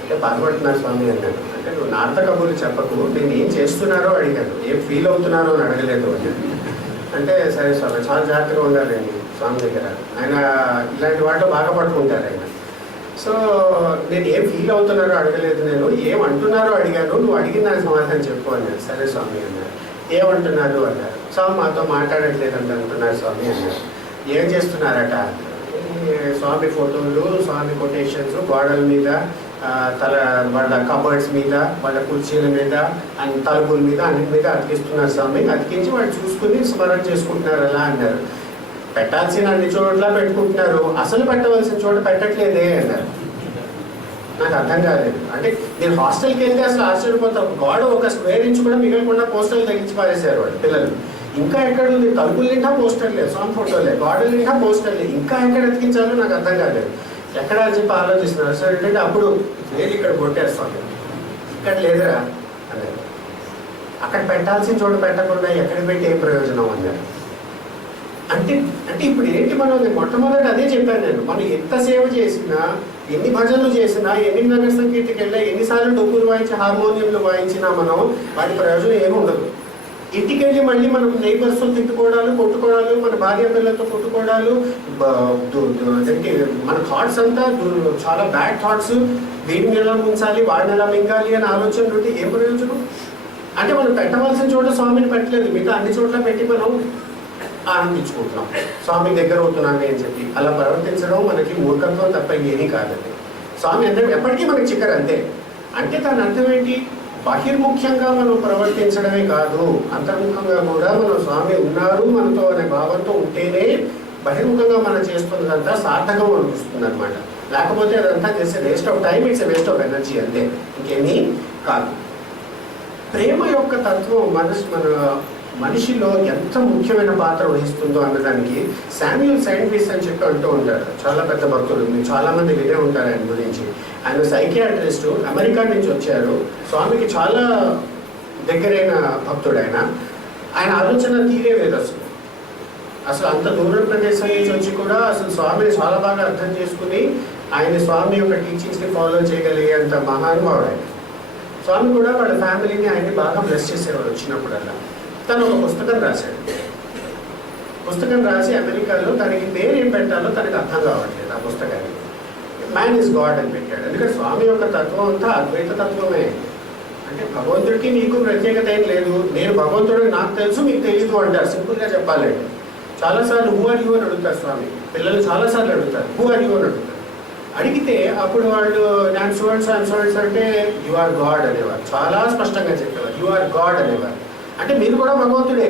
అంటే బాధపడుతున్నారు స్వామి అన్నాను. అంటే నువ్వు నార్త కబుర్లు చెప్పకు, నేను ఏం చేస్తున్నారో అడిగాను, ఏం ఫీల్ అవుతున్నారో అని అడగలేదు అన్నాను. అంటే సరే స్వామి చాలా జాగ్రత్తగా ఉండాలండి స్వామి దగ్గర, ఆయన ఇలాంటి వాటిలో బాగా పట్టుకుంటారు ఆయన. సో నేను ఏం ఫీల్ అవుతున్నారో అడగలేదు, నేను ఏమంటున్నారో అడిగాను, నువ్వు అడిగిన దానికి సమాధానం చెప్పు అన్నారు. సరే స్వామి అన్నారు. ఏమంటున్నారు అన్నారు. స్వామి మాతో మాట్లాడట్లేదు అంటున్నారు స్వామి అన్నారు. ఏం చేస్తున్నారట, స్వామి ఫోటోలు, స్వామి కొటేషన్స్ గోడల మీద, వాళ్ళ కబర్డ్స్ మీద, వాళ్ళ కుర్చీల మీద, తలుపుల మీద, అన్నిటి మీద అతికిస్తున్నారు స్వామి. అతికించి వాళ్ళు చూసుకుని స్మరణ చేసుకుంటున్నారు అలా అన్నారు. పెట్టాల్సిన అన్ని చోట్ల పెట్టుకుంటున్నారు, అసలు పెట్టవలసిన చోట పెట్టట్లేదే అన్నారు. నాకు అర్థం కాలేదు. అంటే నేను హాస్టల్కి వెళ్తే అసలు ఆశ్చర్యపోతాం, గోడ 1 స్క్వేర్ ఇంచ్ కూడా మిగలకుండా పోస్టర్లు తగ్గించి పారేసారు వాళ్ళు పిల్లలు. ఇంకా ఎక్కడ ఉంది? తలుపుల నిండా పోస్టర్లే, స్వామి ఫోటోలే, గోడల నిండా పోస్టర్లే, ఇంకా ఎక్కడ ఎతికించాలో నాకు అర్థం కాలేదు. ఎక్కడ అని చెప్పి ఆలోచిస్తున్నారు. సో ఏంటంటే అప్పుడు వేలు ఇక్కడ కొట్టేస్తాను, ఇక్కడ లేదురా అన్నారు. అక్కడ పెట్టాల్సిన చోట పెట్టకుండా ఎక్కడ పెట్టి ఏ ప్రయోజనం అన్నారు. అంటే అంటే ఇప్పుడు ఏంటి, మనం మొట్టమొదటి అదే చెప్పాను నేను. మనం ఎంత సేవ చేసినా, ఎన్ని భజనలు చేసినా, ఎన్ని నగర సంగీతకి వెళ్ళా, ఎన్నిసార్లు డబ్బులు వాయించి హార్మోనియంలు వాయించినా మనం వాటి ప్రయోజనం ఏమి ఉండదు. ఇంటికి వెళ్ళి మళ్ళీ మనం నైబర్స్తో తిట్టుకోవడాలు, కొట్టుకోవడాలు, మన భార్య పిల్లలతో కొట్టుకోవడాలు, మన థాట్స్ అంతా చాలా బ్యాడ్ థాట్స్, వీడిని ఎలా ముంచాలి, వాడిని ఎలా మింగాలి అని ఆలోచనలు ఉంటే ఏం ప్రయోజనం? అంటే మనం పెట్టవలసిన చోట స్వామిని పెట్టలేదు, మిగతా అన్ని చోట్ల పెట్టి మనం ఆనందించుకుంటున్నాం, స్వామి దగ్గర అవుతున్నామే అని చెప్పి. అలా ప్రవర్తించడం మనకి మూర్ఖత్వం తప్ప ఏమీ కాదండి. స్వామి అంటే ఎప్పటికీ మనకి చిక్కరు అంతే. అంటే దాని అర్థం ఏంటి? బహిర్ముఖ్యంగా మనం ప్రవర్తించడమే కాదు, అంతర్ముఖంగా కూడా మనం స్వామి ఉన్నారు మనతో అనే భావంతో ఉంటేనే బహిర్ముఖంగా మనం చేస్తున్నదంతా సార్థకం అనిపిస్తుంది అనమాట. లేకపోతే అదంతా చేసే waste of time, it's waste of energy అంతే, ఇంకేమీ కాదు. ప్రేమ యొక్క తత్వం మన మనిషిలో ఎంత ముఖ్యమైన పాత్ర వహిస్తుందో అన్నదానికి శామ్యూల్ సైంట్విస్ అని చెప్పి అంటూ ఉంటారు. చాలా పెద్ద భక్తుడు, మీరు చాలామంది వినే ఉంటారు ఆయన గురించి. ఆయన సైకియాట్రిస్టు, అమెరికా నుంచి వచ్చారు. స్వామికి చాలా దగ్గరైన భక్తుడు ఆయన. ఆయన ఆలోచన తీరే వేరు అసలు అంత దూర ప్రదేశం నుంచి వచ్చి కూడా అసలు స్వామిని చాలా బాగా అర్థం చేసుకుని ఆయన స్వామి యొక్క టీచింగ్స్ని ఫాలో చేయగలిగేంత మహానుభావుడు ఆయన. స్వామి కూడా వాళ్ళ ఫ్యామిలీని ఆయన్ని బాగా బ్లెస్ చేసేవారు వచ్చినప్పుడల్లా. తను ఒక పుస్తకం రాశాడు. పుస్తకం రాసి అమెరికాలో తనకి పేరు ఏం పెట్టాలో తనకి అర్థం కావట్లేదు. ఆ పుస్తకానికి మ్యాన్ ఈజ్ గాడ్ అని పెట్టాడు. ఎందుకంటే స్వామి యొక్క తత్వం అంతా అద్వైత తత్వమే. అంటే భగవంతుడికి మీకు ప్రత్యేకత ఏం లేదు, నేను భగవంతుడు నాకు తెలుసు మీకు తెలీదు అంటారు. సింపుల్గా చెప్పాలంటే చాలాసార్లు హూ ఆర్ యూ అని అడుగుతారు స్వామి. పిల్లలు చాలాసార్లు అడుగుతారు హూ ఆర్ యూ అని అడుగుతారు. అడిగితే అప్పుడు వాళ్ళు నేను స్టూడెంట్స్ అంటే యు ఆర్ గాడ్ అనేవారు. చాలా స్పష్టంగా చెప్పేవారు యు ఆర్ గాడ్ అనేవారు. అంటే మీరు కూడా భగవంతుడే.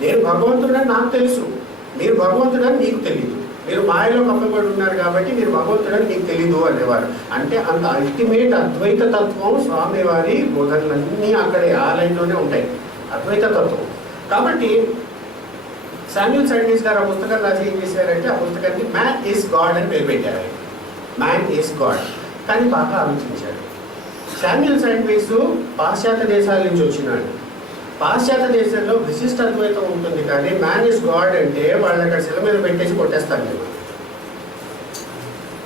నేను భగవంతుడని నాకు తెలుసు, మీరు భగవంతుడని మీకు తెలీదు. మీరు మాయలో కప్పబడి ఉన్నారు కాబట్టి మీరు భగవంతుడని మీకు తెలీదు అనేవారు. అంటే అంత అల్టిమేట్ అద్వైత తత్వం స్వామివారి బోధనలన్నీ అక్కడే ఆ లైన్లోనే ఉంటాయి, అద్వైత తత్వం. కాబట్టి శామ్యూల్ సైంటిస్ట్ గారు ఆ పుస్తకం రాసి ఏం చేశారంటే ఆ పుస్తకానికి మ్యాన్ ఈజ్ గాడ్ అని పేరు పెట్టారు. Man is God. కానీ బాగా ఆలోచించారు. శామ్యూల్ సైంటిస్ట్ పాశ్చాత్య దేశాల నుంచి వచ్చినాడు. పాశ్చాత్య దేశంలో విశిష్ట అద్వైతం ఉంటుంది, కానీ మ్యాన్ ఈజ్ గాడ్ అంటే వాళ్ళని అక్కడ శిల మీద పెట్టేసి కొట్టేస్తారు.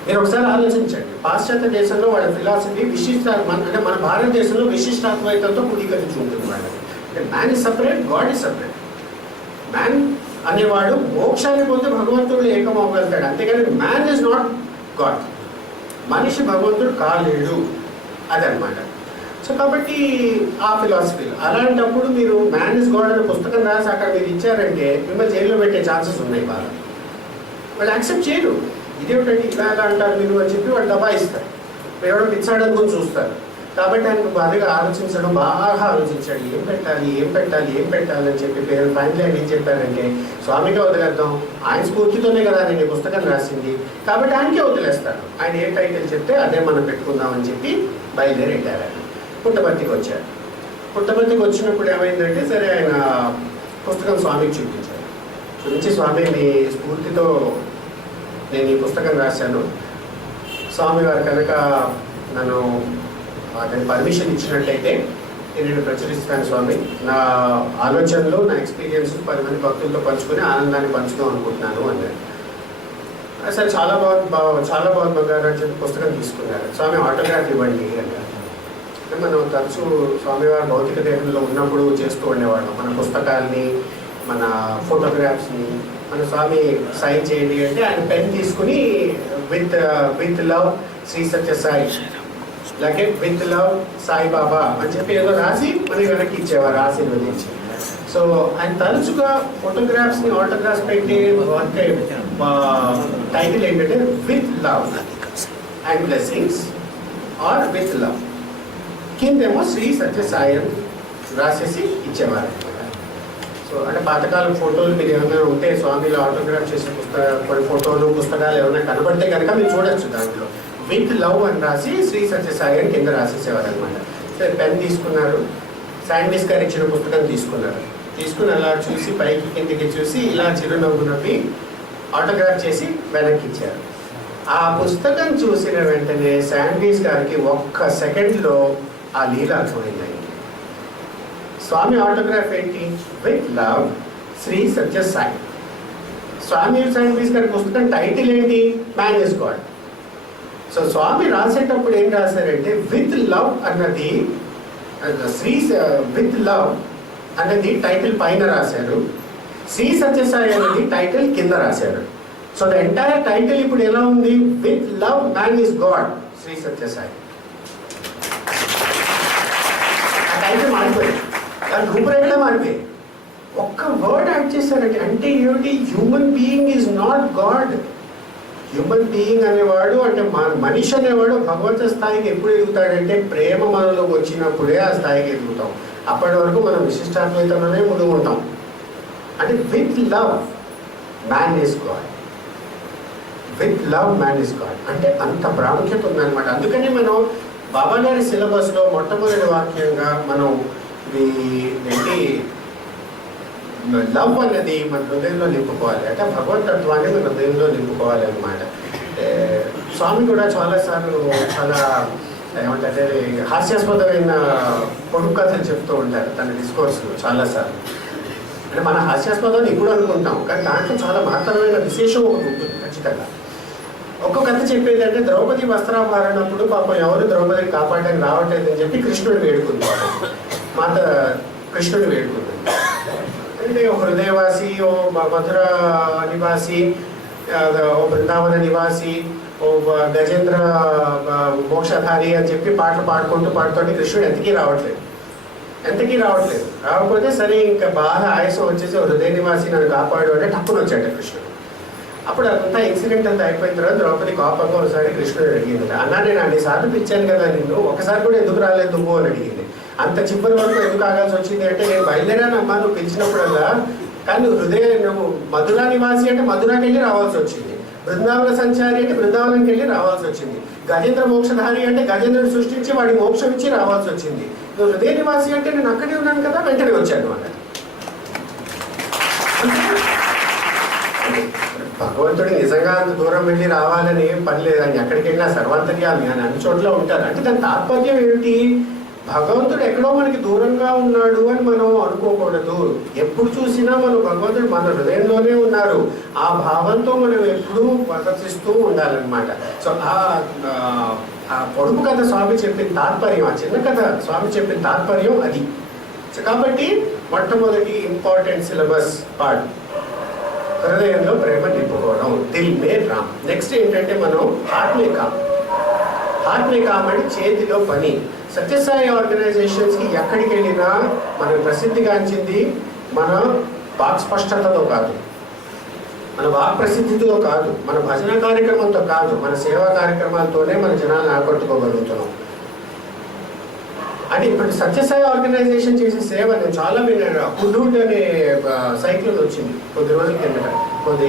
మీరు ఒకసారి ఆలోచించండి. పాశ్చాత్య దేశంలో వాళ్ళ ఫిలాసఫీ విశిష్ట, అంటే మన భారతదేశంలో విశిష్ట అద్వైతంతో పునీకరించి ఉంటుంది వాళ్ళకి. అంటే man is separate, God is separate. Man అనేవాడు మోక్షాన్ని పొంది భగవంతుడు ఏకమవ్వగలుగుతాడు, అంతేగాని మ్యాన్ ఈజ్ నాట్ గాడ్. మనిషి భగవంతుడు కాలేడు, అదనమాట. సో కాబట్టి ఆ ఫిలాసఫీలో అలాంటప్పుడు మీరు మ్యాన్ ఇస్ గాడ్ అనే పుస్తకం రాసి అక్కడ మీరు ఇచ్చారంటే మిమ్మల్ని జైల్లో పెట్టే ఛాన్సెస్ ఉన్నాయి. బాగా వాళ్ళు యాక్సెప్ట్ చేయరు. ఇదేమిటంటే ఇలా ఎలా అంటారు మీరు అని చెప్పి వాళ్ళు దబాయిస్తారు. ఎవడో పిచ్చాడనుకుని చూస్తారు. కాబట్టి ఆయన బాగా ఆలోచించడం, బాగా ఆలోచించాడు ఏం పెట్టాలి అని చెప్పి పేరు ఫైనల్ ఆయన ఏం చెప్పారంటే స్వామిగా వదిలేద్దాం, ఆయన స్ఫూర్తితోనే కదా నేను పుస్తకం రాసింది కాబట్టి ఆయనకే వదిలేస్తాను, ఆయన ఏ టైటిల్ చెప్తే అదే మనం పెట్టుకుందామని చెప్పి బయలుదేరెట్టారు. ఆయన పుట్టపర్తికి వచ్చారు. పుట్టపర్తికి వచ్చినప్పుడు ఏమైందంటే సరే ఆయన పుస్తకం స్వామికి చూపించారు. చూపించి స్వామి మీ స్ఫూర్తితో నేను ఈ పుస్తకం రాశాను, స్వామివారు కనుక నన్ను దాన్ని పర్మిషన్ ఇచ్చినట్లయితే నేను ప్రచురిస్తాను స్వామి. నా ఆలోచనలు, నా ఎక్స్పీరియన్స్ 10 మంది భక్తులతో పంచుకొని ఆనందాన్ని పంచుదాం అనుకుంటున్నాను అన్నారు. సరే చాలా బాగుంది బంగారు అని చెప్పి పుస్తకం తీసుకున్నారు. స్వామి ఆటోగ్రాఫ్ ఇవ్వండి అన్నారు. అంటే మనం తరచూ స్వామివారి భౌతిక దేహంలో ఉన్నప్పుడు చేస్తూ ఉండేవాళ్ళం. మన పుస్తకాల్ని, మన ఫోటోగ్రాఫ్స్ని మన స్వామి సైన్ చేయండి అంటే ఆయన పెన్ తీసుకుని విత్ లవ్ శ్రీ సత్య సాయి, అలాగే విత్ లవ్ సాయిబాబా అని చెప్పి ఏదో రాసి మనకి వెనక్కి ఇచ్చేవారు ఆశీర్వదించి. సో ఆయన తరచుగా ఫోటోగ్రాఫ్స్ని ఆటోగ్రాఫ్స్ పెట్టి టైటిల్ ఏంటంటే with love and blessings or with love, కిందేమో శ్రీ సత్య సాయి రాసేసి ఇచ్చేవారు. సో అంటే పాతకాలం ఫోటోలు మీరు ఏమైనా ఉంటే స్వామిలో ఆటోగ్రాఫ్ చేసిన కొన్ని ఫోటోలు పుస్తకాలు ఏమైనా కనబడితే కనుక మీరు చూడొచ్చు. దాంట్లో విత్ లవ్ అని రాసి శ్రీ సత్యసాయి కింద రాసేసేవారు అనమాట. సరే పెన్ తీసుకున్నారు, శాండిస్ గారు ఇచ్చిన పుస్తకం తీసుకున్నారు. తీసుకుని అలా చూసి పైకి కిందికి చూసి ఇలా చిరునవ్వు నవ్వి ఆటోగ్రాఫ్ చేసి వెనక్కి ఇచ్చారు. ఆ పుస్తకం చూసిన వెంటనే శాండ్విచ్ గారికి ఒక్క సెకండ్లో ఆ లీల అర్థమైంది. స్వామి ఆటోగ్రాఫ్ ఏంటి? With love Shri Sathya Sai. Swami Sandweiss గారి పుస్తకం టైటిల్ ఏంటి? Man is God. So Swami రాసేటప్పుడు ఏం రాశారంటే విత్ లవ్ అన్నది శ్రీ విత్ లవ్ అన్నది టైటిల్ పైన రాశారు, శ్రీ సత్యసాయి అనేది టైటిల్ కింద రాశారు. సో ద ఎంటైర్ టైటిల్ ఇప్పుడు ఎలా ఉంది? With love man is God Shri Sathya Sai. ఆ టైటిల్ మారిపోయింది, దాని రూపురేఖ మారిపోయింది. ఒక్క వర్డ్ యాడ్ చేశారంటే అంటే ఏమిటి? Human being is not God. Human being అనేవాడు అంటే మనిషి అనేవాడు భగవంతు స్థాయికి ఎప్పుడు ఎదుగుతాడంటే ప్రేమ మనలో వచ్చినప్పుడే ఆ స్థాయికి ఎదుగుతాం. అప్పటి వరకు మనం విశిష్టాద్వైతంలోనే ముందు ఉంటాం. అంటే with love man is God, with love man is God అంటే అంత ప్రాముఖ్యత ఉందన్నమాట. అందుకని మనం బాబా గారి సిలబస్లో మొట్టమొదటి వాక్యంగా మనం ఏంటి లవ్ అన్నది మన హృదయంలో నింపుకోవాలి, అంటే భగవతత్వాన్ని మన హృదయంలో నింపుకోవాలి అన్నమాట. స్వామి కూడా చాలాసార్లు చాలా ఏమంటే హాస్యాస్పదమైన పొడుపు కథలు చెప్తూ ఉంటారు తన డిస్కోర్స్లో చాలాసార్లు. అంటే మన హాస్యాస్పదాన్ని ఇప్పుడు అనుకుంటాం, కానీ దాంట్లో చాలా మహత్తరమైన విశేషం ఒకటి ఉంటుంది ఖచ్చితంగా. ఒక్కొక్క కథ చెప్పేది అంటే ద్రౌపది వస్త్రాభరణప్పుడు పాపం ఎవరు ద్రౌపదిని కాపాడడానికి రావట్లేదని చెప్పి కృష్ణుడు వేడుకుంది, మాత కృష్ణుడు వేడుకుంది. అంటే ఓ హృదయవాసి, ఓ మధుర నివాసి, ఓ బృందావన నివాసి, ఓ గజేంద్ర మోక్షధారి అని చెప్పి పాటలు పాడుతుంటే కృష్ణుడు ఎంతకీ రావట్లేదు. రాకపోతే సరే ఇంకా బాగా ఆయాసం వచ్చేసి హృదయ నివాసి నన్ను కాపాడు అంటే టక్కున వచ్చాడు కృష్ణుడు. అప్పుడు అదంతా ఇన్సిడెంట్ అంతా అయిపోయిన తర్వాత ద్రౌపది కోపంగా ఒకసారి కృష్ణుడు అడిగింది, అన్నా నేను అన్నిసార్లు పిచ్చాను కదా నిన్ను, ఒకసారి కూడా ఎందుకు రాలేదు నువ్వు అని అడిగింది. అంత చివరి వరకు ఎందుకు ఆగాల్సి వచ్చింది అంటే నేను బయలుదేరానమ్మా నువ్వు పిలిచినప్పుడల్లా, కానీ నువ్వు మధురా నివాసి అంటే మధురాకి వెళ్ళి రావాల్సి వచ్చింది, బృందావన సంచారి అంటే బృందావనంకి వెళ్ళి రావాల్సి వచ్చింది, గజేంద్ర మోక్షధారి అంటే గజేంద్రుడు సృష్టించి వాడి మోక్షం ఇచ్చి రావాల్సి వచ్చింది, నువ్వు హృదయ నివాసి అంటే నేను అక్కడే ఉన్నాను కదా వెంటనే వచ్చాను అన్నమాట. భగవంతుడు నిజంగా అంత దూరం వెళ్ళి రావాలని ఏం పని లేదని, ఎక్కడికి వెళ్ళినా సర్వాంతర్యామి అని అన్ని చోట్ల ఉంటారు. అంటే దాని తాత్పర్యం ఏమిటి? భగవంతుడు ఎక్కడో మనకి దూరంగా ఉన్నాడు అని మనం అనుకోకూడదు. ఎప్పుడు చూసినా మనం భగవంతుడు మన హృదయంలోనే ఉన్నారు, ఆ భావంతో మనం ఎప్పుడూ ప్రదర్శిస్తూ ఉండాలన్నమాట. సో ఆ పొడుపు కథ స్వామి చెప్పిన తాత్పర్యం, ఆ చిన్న కథ స్వామి చెప్పిన తాత్పర్యం అది. కాబట్టి మొట్టమొదటి ఇంపార్టెంట్ సిలబస్ పార్ట్ హృదయంలో ప్రేమ నింపుకోవడం, దిల్ మే రామ్. నెక్స్ట్ ఏంటంటే మనం హార్ట్ మే కామ్ అంటే చేతిలో పని. సత్యసాయి ఆర్గనైజేషన్స్కి ఎక్కడికి వెళ్ళినా మనం ప్రసిద్ధిగాంచింది మన వాక్ స్పష్టతతో కాదు, మన వాక్ ప్రసిద్ధితో కాదు, మన భజన కార్యక్రమంతో కాదు, మన సేవా కార్యక్రమాలతోనే మన జనాలను ఆకట్టుకోగలుగుతున్నాం. అంటే ఇప్పుడు సత్యసాయి ఆర్గనైజేషన్ చేసే సేవ నేను చాలా విన్నాను. హుడ్ అనే సైక్లోన్ వచ్చింది కొద్ది రోజుల కిందట, కొన్ని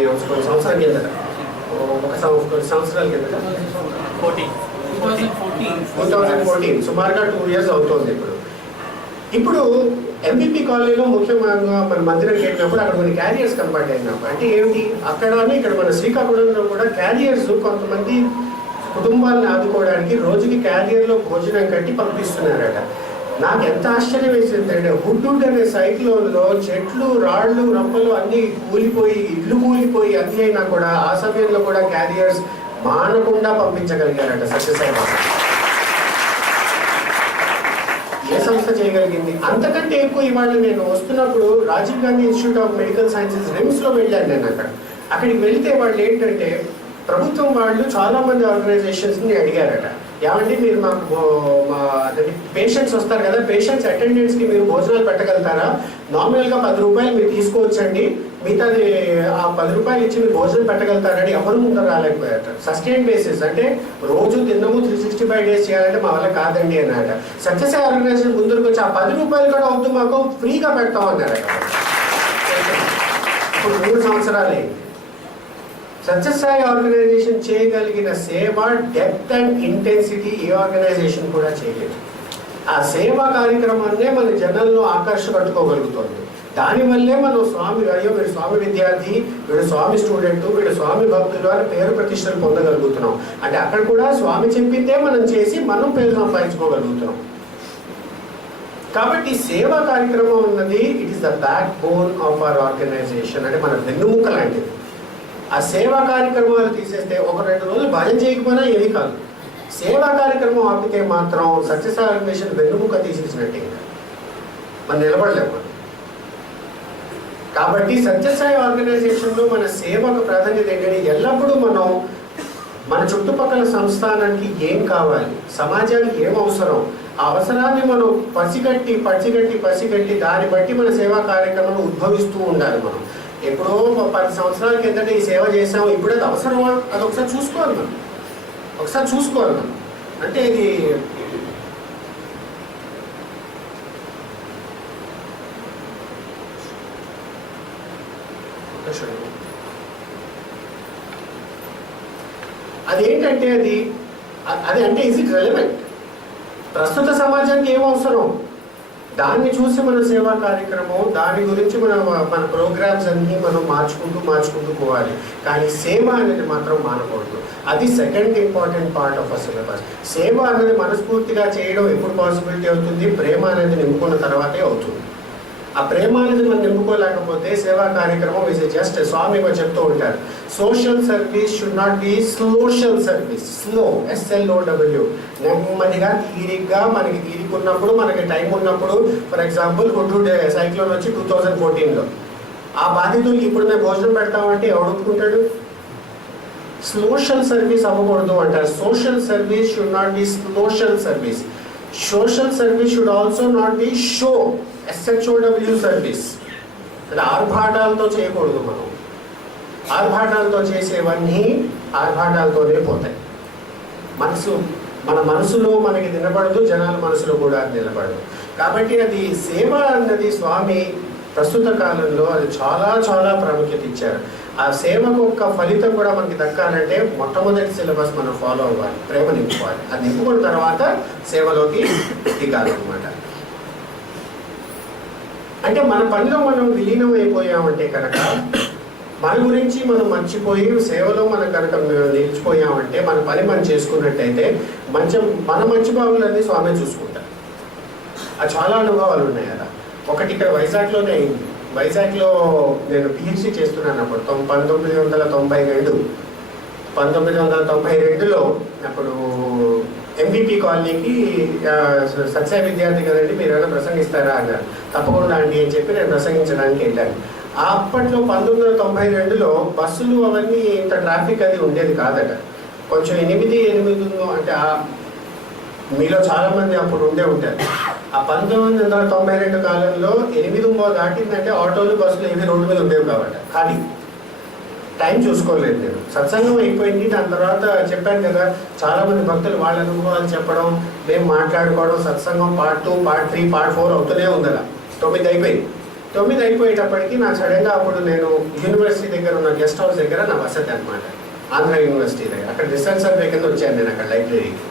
సంవత్సరాల కిందట, కొన్ని సంవత్సరాల కిందట 2014 సుమారుగా 2 years అవుతుంది. ఇప్పుడు ఎంబీపీ కాలనీలో ముఖ్యంగా మన మందిరం వెళ్ళినప్పుడు అక్కడ కొన్ని క్యారియర్స్ కనపడ్డాయి నాకు. అంటే ఏమిటి అక్కడ ఇక్కడ మన శ్రీకాకుళంలో కూడా క్యారియర్స్ కొంతమంది కుటుంబాలను ఆదుకోవడానికి రోజుకి క్యారియర్లో భోజనం కట్టి పంపిస్తున్నారట. నాకు ఎంత ఆశ్చర్యం వేసిందంటే హుడ్ అనే సైక్లోన్లో చెట్లు రాళ్ళు రంపలు అన్నీ కూలిపోయి ఇల్లు కూలిపోయి అన్నీ అయినా కూడా ఆ సమయంలో కూడా క్యారియర్స్ మానకుండా పంపించగలిగారట సత్యసాయి బాబా. ఏ సంస్థ చేయగలిగింది? అంతకంటే ఎక్కువ ఇవాళ నేను వస్తున్నప్పుడు Rajiv Gandhi Institute of Medical Sciences రిమ్స్లో వెళ్ళాను నేను. అక్కడికి వెళ్తే వాళ్ళు ఏంటంటే ప్రభుత్వం వాళ్ళు చాలా మంది ఆర్గనైజేషన్స్ని అడిగారట, ఏమంటే మీరు మాకు పేషెంట్స్ వస్తారు కదా, పేషెంట్స్ అటెండెంట్స్కి మీరు భోజనాలు పెట్టగలుగుతారా? నార్మల్గా 10 రూపాయలు మీరు తీసుకోవచ్చండి, మిగతాది ఆ 10 రూపాయలు ఇచ్చి మీరు భోజనం పెట్టగలుగుతారని ఎవరు ముందర రాలేకపోయారట. సస్టైన్ బేసిస్ అంటే రోజు తిన్నము 365 days చేయాలంటే మా వల్ల కాదండి అన్నారట. సత్యసాయి ఆర్గనైజేషన్ ముందరకు వచ్చి ఆ 10 రూపాయలు కూడా అవుతూ మాకు ఫ్రీగా పెడతాం అన్నారట. ఇప్పుడు 3 సంవత్సరాలే సత్యసాయి ఆర్గనైజేషన్ చేయగలిగిన సేవ డెప్త్ అండ్ ఇంటెన్సిటీ ఏ ఆర్గనైజేషన్ కూడా చేయలేదు. ఆ సేవా కార్యక్రమాన్నే మన జనాలను ఆకర్ష కట్టుకోగలుగుతుంది. దానివల్లే మనం స్వామి, అయ్యో వీడు స్వామి విద్యార్థి, వీడు స్వామి స్టూడెంట్, వీడు స్వామి భక్తులు అని పేరు ప్రతిష్టలు పొందగలుగుతున్నాం. అంటే అక్కడ కూడా స్వామి చెప్పిందే మనం చేసి మనం పేరు సంపాదించుకోగలుగుతున్నాం. కాబట్టి సేవా కార్యక్రమం ఉన్నది it is the backbone of our organisation. అంటే మన వెన్నుముక్క లాంటిది. ఆ సేవా కార్యక్రమాలు తీసేస్తే 1-2 రోజులు భజన చేయకపోయినా ఏమీ కాదు. సేవా కార్యక్రమం ఆపితే మాత్రం సత్యసాయి ఆర్గనైజేషన్ వెన్నుముక్క తీసేసినట్టే, మనం నిలబడలేము. కాబట్టి సత్యసాయి ఆర్గనైజేషన్లో మన సేవకు ప్రాధాన్యత ఏంటంటే ఎల్లప్పుడూ మనం మన చుట్టుపక్కల సంస్థానానికి ఏం కావాలి, సమాజానికి ఏం అవసరం, ఆ అవసరాన్ని మనం పసిగట్టి దాన్ని బట్టి మన సేవా కార్యక్రమాలు ఉద్భవిస్తూ ఉండాలి. మనం ఎప్పుడో 10 సంవత్సరాల కిందట ఈ సేవ చేసాము, ఇప్పుడు అది అవసరమా, అది ఒకసారి చూసుకోవాలి మనం. అంటే ఇది అదేంటంటే అది అంటే ఇస్ ఇట్ రెలెవెంట్, ప్రస్తుత సమాజానికి ఏం అవసరం దాన్ని చూసి మన సేవా కార్యక్రమం, దాని గురించి మన ప్రోగ్రామ్స్ అన్నీ మనం మార్చుకుంటూ పోవాలి. కానీ సేవ అనేది మాత్రం మానకూడదు. అది second important part of a syllabus. సేవ అనేది మనస్ఫూర్తిగా చేయడం ఎప్పుడు పాసిబిలిటీ అవుతుంది, ప్రేమ అనేది నింపుకున్న తర్వాతే అవుతుంది. ఆ ప్రేమ అనేది మనం నింపుకోలేకపోతే సేవా కార్యక్రమం ఇస్ జస్ట్, స్వామి చెప్తూ ఉంటారు, social service should not be social service. Slow, SLOW, నెమ్మదిగా తీరిగ్గా మనకి తీరికున్నప్పుడు, మనకి టైం ఉన్నప్పుడు. ఫర్ ఎగ్జాంపుల్ హుడ్హుడ్ సైక్లోన్ వచ్చి 2014లో ఆ బాధితులకి ఇప్పుడు మేము భోజనం పెడతామంటే ఎవడు ఒప్పుకుంటాడు? సోషల్ సర్వీస్ అవ్వకూడదు అంటారు. Social service should not be social service. Social service should also not be show, SHOW service. అంటే ఆర్భాటాలతో చేయకూడదు. మనం ఆర్భాటాలతో చేసేవన్నీ ఆర్భాటాలతోనే పోతాయి. మన మనసులో మనకి నిలబడదు, జనాల మనసులో కూడా అది నిలబడదు. కాబట్టి అది సేవ అన్నది స్వామి ప్రస్తుత కాలంలో అది చాలా చాలా ప్రాముఖ్యత ఇచ్చారు. ఆ సేవకు ఒక ఫలితం కూడా మనకి దక్కాలంటే మొట్టమొదటి సిలబస్ మనం ఫాలో అవ్వాలి, ప్రేమ నింపుకోవాలి. అది నింపుకున్న తర్వాత సేవలోకి దిగాలన్నమాట. అంటే మన పనిలో మనం విలీనం అయిపోయామంటే కనుక, మన గురించి మనం మర్చిపోయి సేవలో మనం కనుక నిలిచిపోయామంటే, మన పని మనం చేసుకున్నట్టయితే మన మంచి బాగులన్నీ స్వామి చూసుకుంటారు. అది చాలా అనుభవాలు ఉన్నాయి కదా. ఒకటి ఇక్కడ వైజాగ్లోనే అయింది. వైజాగ్లో నేను PhD చేస్తున్నాను అప్పుడు 1992లో. అప్పుడు MVP కాలనీకి సత్య విద్యార్థి కదండి, మీరు ఏమైనా ప్రసంగిస్తారా అన్నారు. తప్పకుండా అండి అని చెప్పి నేను ప్రసంగించడానికి వెళ్ళాను. అప్పట్లో 1992లో బస్సులు అవన్నీ ఇంత ట్రాఫిక్ అది ఉండేది కాదట. కొంచెం 8 అంటే మీలో చాలామంది అప్పుడు ఉండే ఉంటారు. ఆ 1992 కాలంలో 8 దాటిందంటే ఆటోలు బస్సులు ఏవి రోడ్డు మీద ఉండేవి కాబట్టి ఖాళీ. టైం చూసుకోలేదు నేను. సత్సంగం అయిపోయింది. దాని తర్వాత చెప్పాను కదా, చాలామంది భక్తులు వాళ్ళ అనుభవాలు చెప్పడం, మేము మాట్లాడుకోవడం, సత్సంగం Part 2, Part 3, Part 4 అవుతూనే ఉంది. అలా 9 అయిపోయింది. 9 అయిపోయేటప్పటికి నాకు సడన్గా అప్పుడు నేను యూనివర్సిటీ దగ్గర ఉన్న గెస్ట్ హౌస్ దగ్గర నా వసతి అనమాట, ఆంధ్ర యూనివర్సిటీ దగ్గర. అక్కడ రిసర్చ్ సర్వే కింద వచ్చాను నేను అక్కడ లైబ్రరీకి.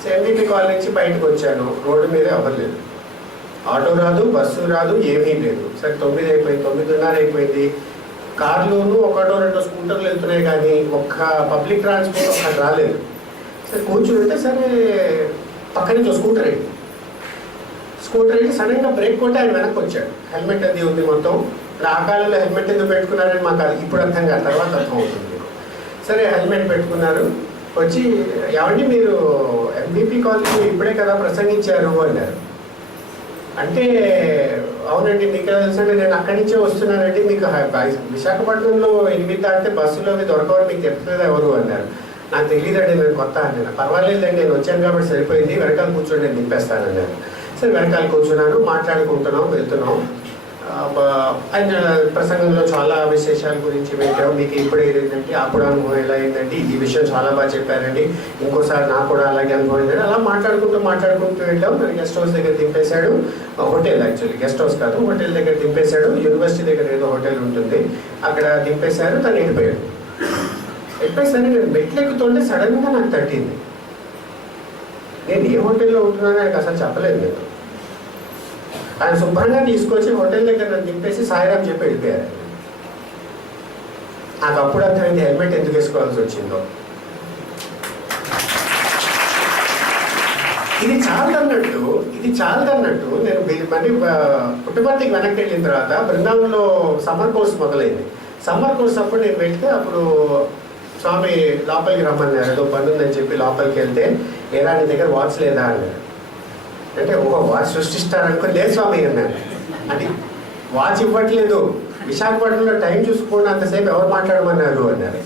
సో MVP కాలేజ్ నుంచి బయటకు వచ్చాను. రోడ్డు మీద అవ్వలేదు, ఆటో రాదు, బస్సు రాదు, ఏమీ లేదు. సరే 9 అయిపోయింది, 9:30 అయిపోయింది. కార్లోనూ 1-2 స్కూటర్లు వెళ్తున్నాయి కానీ ఒక్క పబ్లిక్ ట్రాన్స్పోర్ట్ ఒక్కటి రాలేదు. సరే కూర్చుంటే సరే పక్క నుంచి స్కూటర్ అయ్యి సడన్గా బ్రేక్ కొట్టి ఆయన వెనక్కి వచ్చాడు. హెల్మెట్ అది ఉంది మొత్తం. ఆ కాలంలో హెల్మెట్ ఎందుకు పెట్టుకున్నారని మాకు ఇప్పుడు అర్థం కాదు, తర్వాత అర్థం అవుతుంది. సరే హెల్మెట్ పెట్టుకున్నారు. వచ్చి ఏమండి మీరు MVP కాలేజీలో ఇప్పుడే కదా ప్రసంగించారు అన్నారు. అంటే అవునండి, మీకు తెలుసు అంటే నేను అక్కడి నుంచే వస్తున్నానండి, మీకు విశాఖపట్నంలో 8 దాటితే బస్సులో అవి దొరకవని మీకు చెప్తుంది ఎవరు అన్నారు. నాకు తెలియదండి, నేను కొత్త అన్నాను. పర్వాలేదండి, నేను వచ్చాను కాబట్టి సరిపోయింది, వెనకాల కూర్చొని నేను దింపేస్తానన్నారు. సరే వెనకాల కూర్చున్నాను, మాట్లాడుకుంటున్నాం, వెళ్తున్నాం. ఆయన ప్రసంగంలో చాలా విశేషాల గురించి పెట్టాం. మీకు ఇప్పుడు ఏంటంటే అప్పుడు అనుభవం ఎలా అయిందండి, ఈ విషయం చాలా బాగా చెప్పారండి, ఇంకోసారి నాకు కూడా అలాగే అనుభవం ఏంటంటే అలా మాట్లాడుకుంటూ వెళ్ళాం. నేను గెస్ట్ హౌస్ దగ్గర దింపేశాడు. హోటల్, యాక్చువల్లీ గెస్ట్ హౌస్ కాదు, హోటల్ దగ్గర దింపేశాడు. యూనివర్సిటీ దగ్గర ఏదో హోటల్ ఉంటుంది, అక్కడ దింపేశారు. తను వెళ్ళిపోయాడు. వెళ్ళిపోయేసరికి నేను మెట్లు ఎక్కుతుంటే సడన్గా నాకు తట్టింది. నేను ఏ హోటల్లో ఉంటున్నానో నాకు అసలు చెప్పలేదు. నేను ఆయన శుభ్రంగా తీసుకొచ్చి హోటల్ దగ్గర నన్ను దింపేసి సాయిరామ్ చెప్పి వెళ్ళిపోయారు. నాకు అప్పుడు అర్థమైంది హెల్మెట్ ఎందుకు వేసుకోవాల్సి వచ్చిందో. ఇది చాలదన్నట్టు నేను మళ్ళీ పుట్టపర్తికి వెనక్కి వెళ్ళిన తర్వాత బృందావనంలో సమ్మర్ కోర్స్ మొదలైంది. సమ్మర్ కోర్స్ అప్పుడు నేను వెళ్తే అప్పుడు స్వామి లోపలికి రమ్మన్నారు, ఏదో పని ఉందని చెప్పి లోపలికి వెళ్తే ఏరా నీ దగ్గర వాచ్ లేదా అన్నారు. అంటే ఒక వాచ్ సృష్టిస్తారనుకుని లేదు స్వామి అన్నారు. అంటే వాచ్ ఇవ్వట్లేదు, విశాఖపట్నంలో టైం చూసుకోండి అంతసేపు ఎవరు మాట్లాడమన్నారు అన్నారు.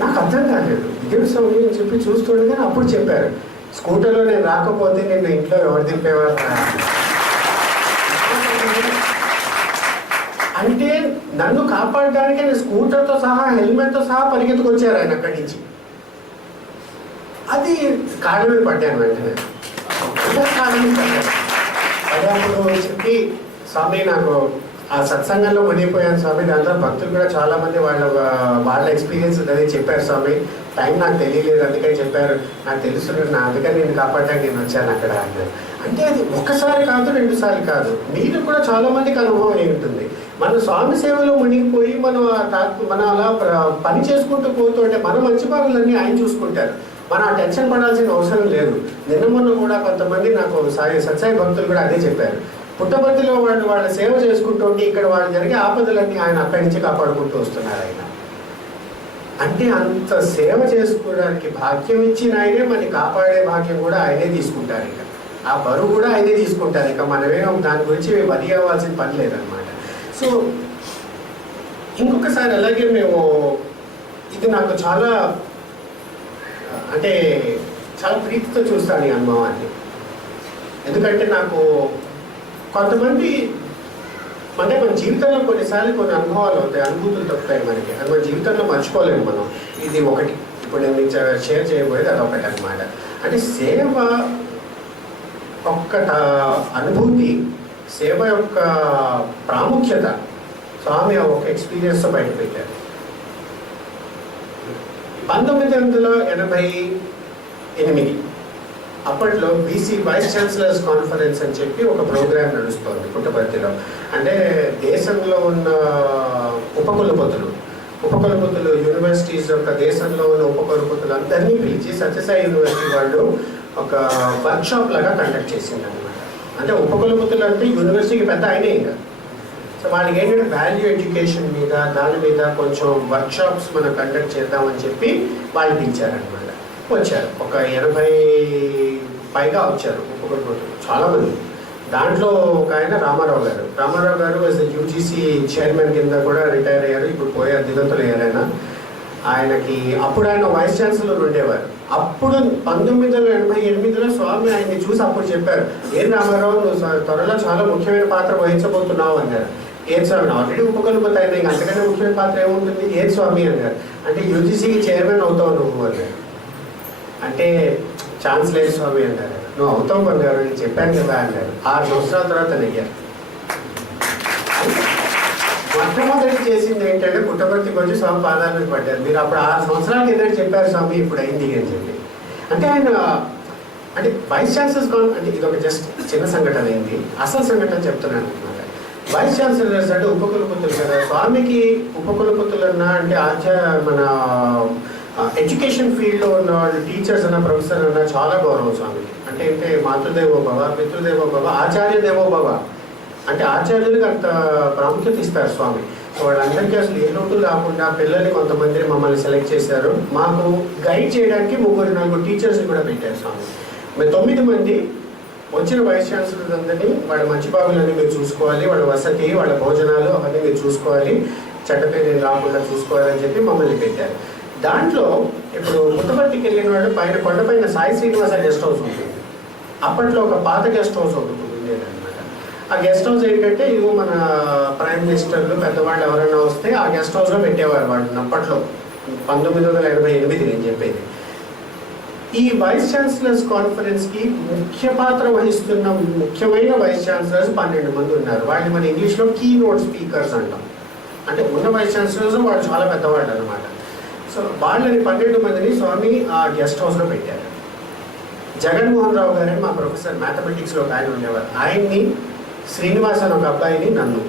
నాకు అర్థం కాలేదు, ఇదే స్వామి అని చెప్పి చూస్తుండగా అప్పుడు చెప్పారు స్కూటర్లో నేను రాకపోతే నేను ఇంట్లో ఎవరు దింపేవారు అంటే నన్ను కాపాడడానికి ఆయన స్కూటర్తో సహా హెల్మెట్తో సహా పరిగెత్తుకొచ్చారు ఆయన అక్కడి నుంచి. అది కాళ్ళ మీద పడ్డాను వెంటనే, కాళ్ళ మీద పడ్డాను. అదే అప్పుడు చెప్పి స్వామి నాకు ఆ సత్సంగంలో మునిగిపోయాను స్వామి, దాంట్లో భక్తులు కూడా చాలామంది వాళ్ళ ఎక్స్పీరియన్స్ అదే చెప్పారు స్వామి. టైం నాకు తెలియలేదు అందుకని చెప్పారు, నాకు తెలుసు అందుకని నేను కాపాడడానికి నేను వచ్చాను అక్కడ అన్నారు. అంటే అది ఒక్కసారి కాదు, 2 సార్లు కాదు, మీరు కూడా చాలా మందికి అనుభవం అయి ఉంటుంది. మన స్వామి సేవలో మునిగిపోయి మనం అలా పని చేసుకుంటూ పోతుంటే మన మంచి పనులన్నీ ఆయన చూసుకుంటారు, మనం ఆ టెన్షన్ పడాల్సిన అవసరం లేదు. నిన్న మొన్న కూడా కొంతమంది నాకు సత్సాయి భక్తులు కూడా అదే చెప్పారు, పుట్టపర్తిలో వాళ్ళ సేవ చేసుకుంటూ ఉంటే ఇక్కడ వాళ్ళు జరిగే ఆపదలన్నీ ఆయన అక్కడి నుంచి కాపాడుకుంటూ వస్తున్నారు ఆయన. అంటే అంత సేవ చేసుకోవడానికి భాగ్యం ఇచ్చిన ఆయనే మనని కాపాడే భాగ్యం కూడా ఆయనే తీసుకుంటారు. ఇక ఆ బరువు కూడా ఆయనే తీసుకుంటారు. ఇక మనమేమో దాని గురించి వరి అవ్వాల్సిన పని లేదనమాట. సో ఇంకొకసారి అలాగే మేము ఇది నాకు చాలా అంటే చాలా ప్రీతితో చూస్తాను ఈ అనుభవాన్ని. ఎందుకంటే నాకు కొంతమంది అంటే మన జీవితంలో కొన్నిసార్లు కొన్ని అనుభవాలు అవుతాయి, అనుభూతులు తప్పుతాయి మనకి, అది మన జీవితంలో మర్చిపోలేము మనం. ఇది ఒకటి ఇప్పుడు నేను మీకు షేర్ చేయబోయేది అదొకటి అనమాట. అంటే సేవ ఒక్క అనుభూతి, సేవ యొక్క ప్రాముఖ్యత స్వామి ఒక ఎక్స్పీరియన్స్తో బయట పెట్టారు. 1988 అప్పట్లో బీసీ వైస్ ఛాన్సలర్స్ కాన్ఫరెన్స్ అని చెప్పి ఒక ప్రోగ్రామ్ నడుస్తుంది పుట్టపర్తిలో. అంటే దేశంలో ఉన్న ఉపకులపతులు యూనివర్సిటీస్ యొక్క దేశంలో ఉన్న ఉపకులపతులు అందరినీ పిలిచి సత్యసాయి యూనివర్సిటీ వాళ్ళు ఒక వర్క్షాప్ లాగా కండక్ట్ చేసింది అనమాట. అంటే ఉపకులపతులు అంటే యూనివర్సిటీకి పెద్ద ఆయనే ఇంకా. సో వాళ్ళకి ఏంటంటే వాల్యూ ఎడ్యుకేషన్ మీద దాని మీద కొంచెం వర్క్షాప్స్ మనం కండక్ట్ చేద్దామని చెప్పి వాళ్ళు పిలిచారనమాట. వచ్చారు ఒక 80 పైగా వచ్చారు ఉపకులపతులు చాలామంది. దాంట్లో ఒక ఆయన రామారావు గారు యూజీసీ చైర్మన్ కింద కూడా రిటైర్ అయ్యారు, ఇప్పుడు పోయారు, దిగంతులు అయ్యారు ఆయనకి. అప్పుడు ఆయన వైస్ ఛాన్సలర్ ఉండేవారు. అప్పుడు 1988లో స్వామి ఆయన్ని చూసి అప్పుడు చెప్పారు, ఏం రామారావు నువ్వు త్వరలో చాలా ముఖ్యమైన పాత్ర వహించబోతున్నావు అన్నారు. ఏం స్వామి ఆల్రెడీ ఉపకులపతి ఆయన, ఇంక అంతకంటే ముఖ్యమైన పాత్ర ఏముంటుంది, ఏం స్వామి అన్నారు. అంటే యూజీసీకి చైర్మన్ అవుతావు నువ్వు అన్నారు. అంటే ఛాన్స్ లేదు స్వామి అన్నారు. నువ్వు అవుతావు అన్నారు, నేను చెప్పాను కదా అన్నారు. 6 సంవత్సరాల తర్వాత నెగ్గారు. మొట్టమొదటి చేసింది ఏంటంటే పుట్టపర్తికి వచ్చి స్వామి పాదాల మీద పడ్డారు. మీరు అప్పుడు 6 సంవత్సరాల కిందటి చెప్పారు స్వామి, ఇప్పుడు అయింది అని చెప్పి. అంటే ఆయన అంటే వైస్ ఛాన్సలర్స్ అంటే ఇది ఒక జస్ట్ చిన్న సంఘటన అయింది, అసలు సంఘటన చెప్తున్నాను అనమాట. వైస్ ఛాన్సలర్స్ అంటే ఉపకులపతులు కదా, స్వామికి ఉపకులపతులన్నా అంటే మన ఎడ్యుకేషన్ ఫీల్డ్లో ఉన్న వాళ్ళు టీచర్స్ అన్న ప్రొఫెసర్ అన్న చాలా గౌరవం స్వామికి. అంటే మాతృదేవో భవ, పితృదేవో భవ, ఆచార్య దేవో భవ. అంటే ఆచార్యులకు అంత ప్రాముఖ్యత ఇస్తారు స్వామి. వాళ్ళందరికీ అసలు ఏ లోటు లేకుండా పిల్లల్ని కొంతమందిని మమ్మల్ని సెలెక్ట్ చేశారు. మాకు గైడ్ చేయడానికి 3-4 టీచర్స్ని కూడా పెట్టారు స్వామి. మేము 9 మంది వచ్చిన వైస్ ఛాన్సలర్స్ అందరినీ వాళ్ళ మంచి బాబులన్నీ మీరు చూసుకోవాలి, వాళ్ళ వసతి, వాళ్ళ భోజనాలు అవన్నీ మీరు చూసుకోవాలి, చెడ్డపేరు రాకుండా చూసుకోవాలని చెప్పి మమ్మల్ని పెట్టారు. దాంట్లో ఇప్పుడు పుట్టపర్తికి వెళ్ళిన వాళ్ళు పైన కొండపైన సాయి శ్రీనివాస గెస్ట్ హౌస్ ఉంటుంది. అప్పట్లో ఒక పాత గెస్ట్ హౌస్ ఒకటి ఉండేదన్నమాట. ఆ గెస్ట్ హౌస్ ఏంటంటే ఇవి మన ప్రైమ్ మినిస్టర్లు పెద్దవాళ్ళు ఎవరైనా వస్తే ఆ గెస్ట్ హౌస్లో పెట్టేవారు వాళ్ళు అప్పట్లో. 1988 నేను చెప్పేది. ఈ వైస్ ఛాన్సలర్స్ కాన్ఫరెన్స్కి ముఖ్య పాత్ర వహిస్తున్న ముఖ్యమైన వైస్ ఛాన్సలర్స్ 12 మంది ఉన్నారు. వాళ్ళని మన ఇంగ్లీష్లో కీ నోట్ స్పీకర్స్ అంటాం. అంటే ఉన్న వైస్ ఛాన్సలర్స్ వాళ్ళు చాలా పెద్దవాళ్ళు అనమాట. సో వాళ్ళని 12 మందిని స్వామి ఆ గెస్ట్ హౌస్లో పెట్టారు. జగన్మోహన్ రావు గారని మా ప్రొఫెసర్ మ్యాథమెటిక్స్లో ఒక ఆయన ఉండేవారు. ఆయన్ని, శ్రీనివాస్ అని ఒక అబ్బాయిని, నన్ను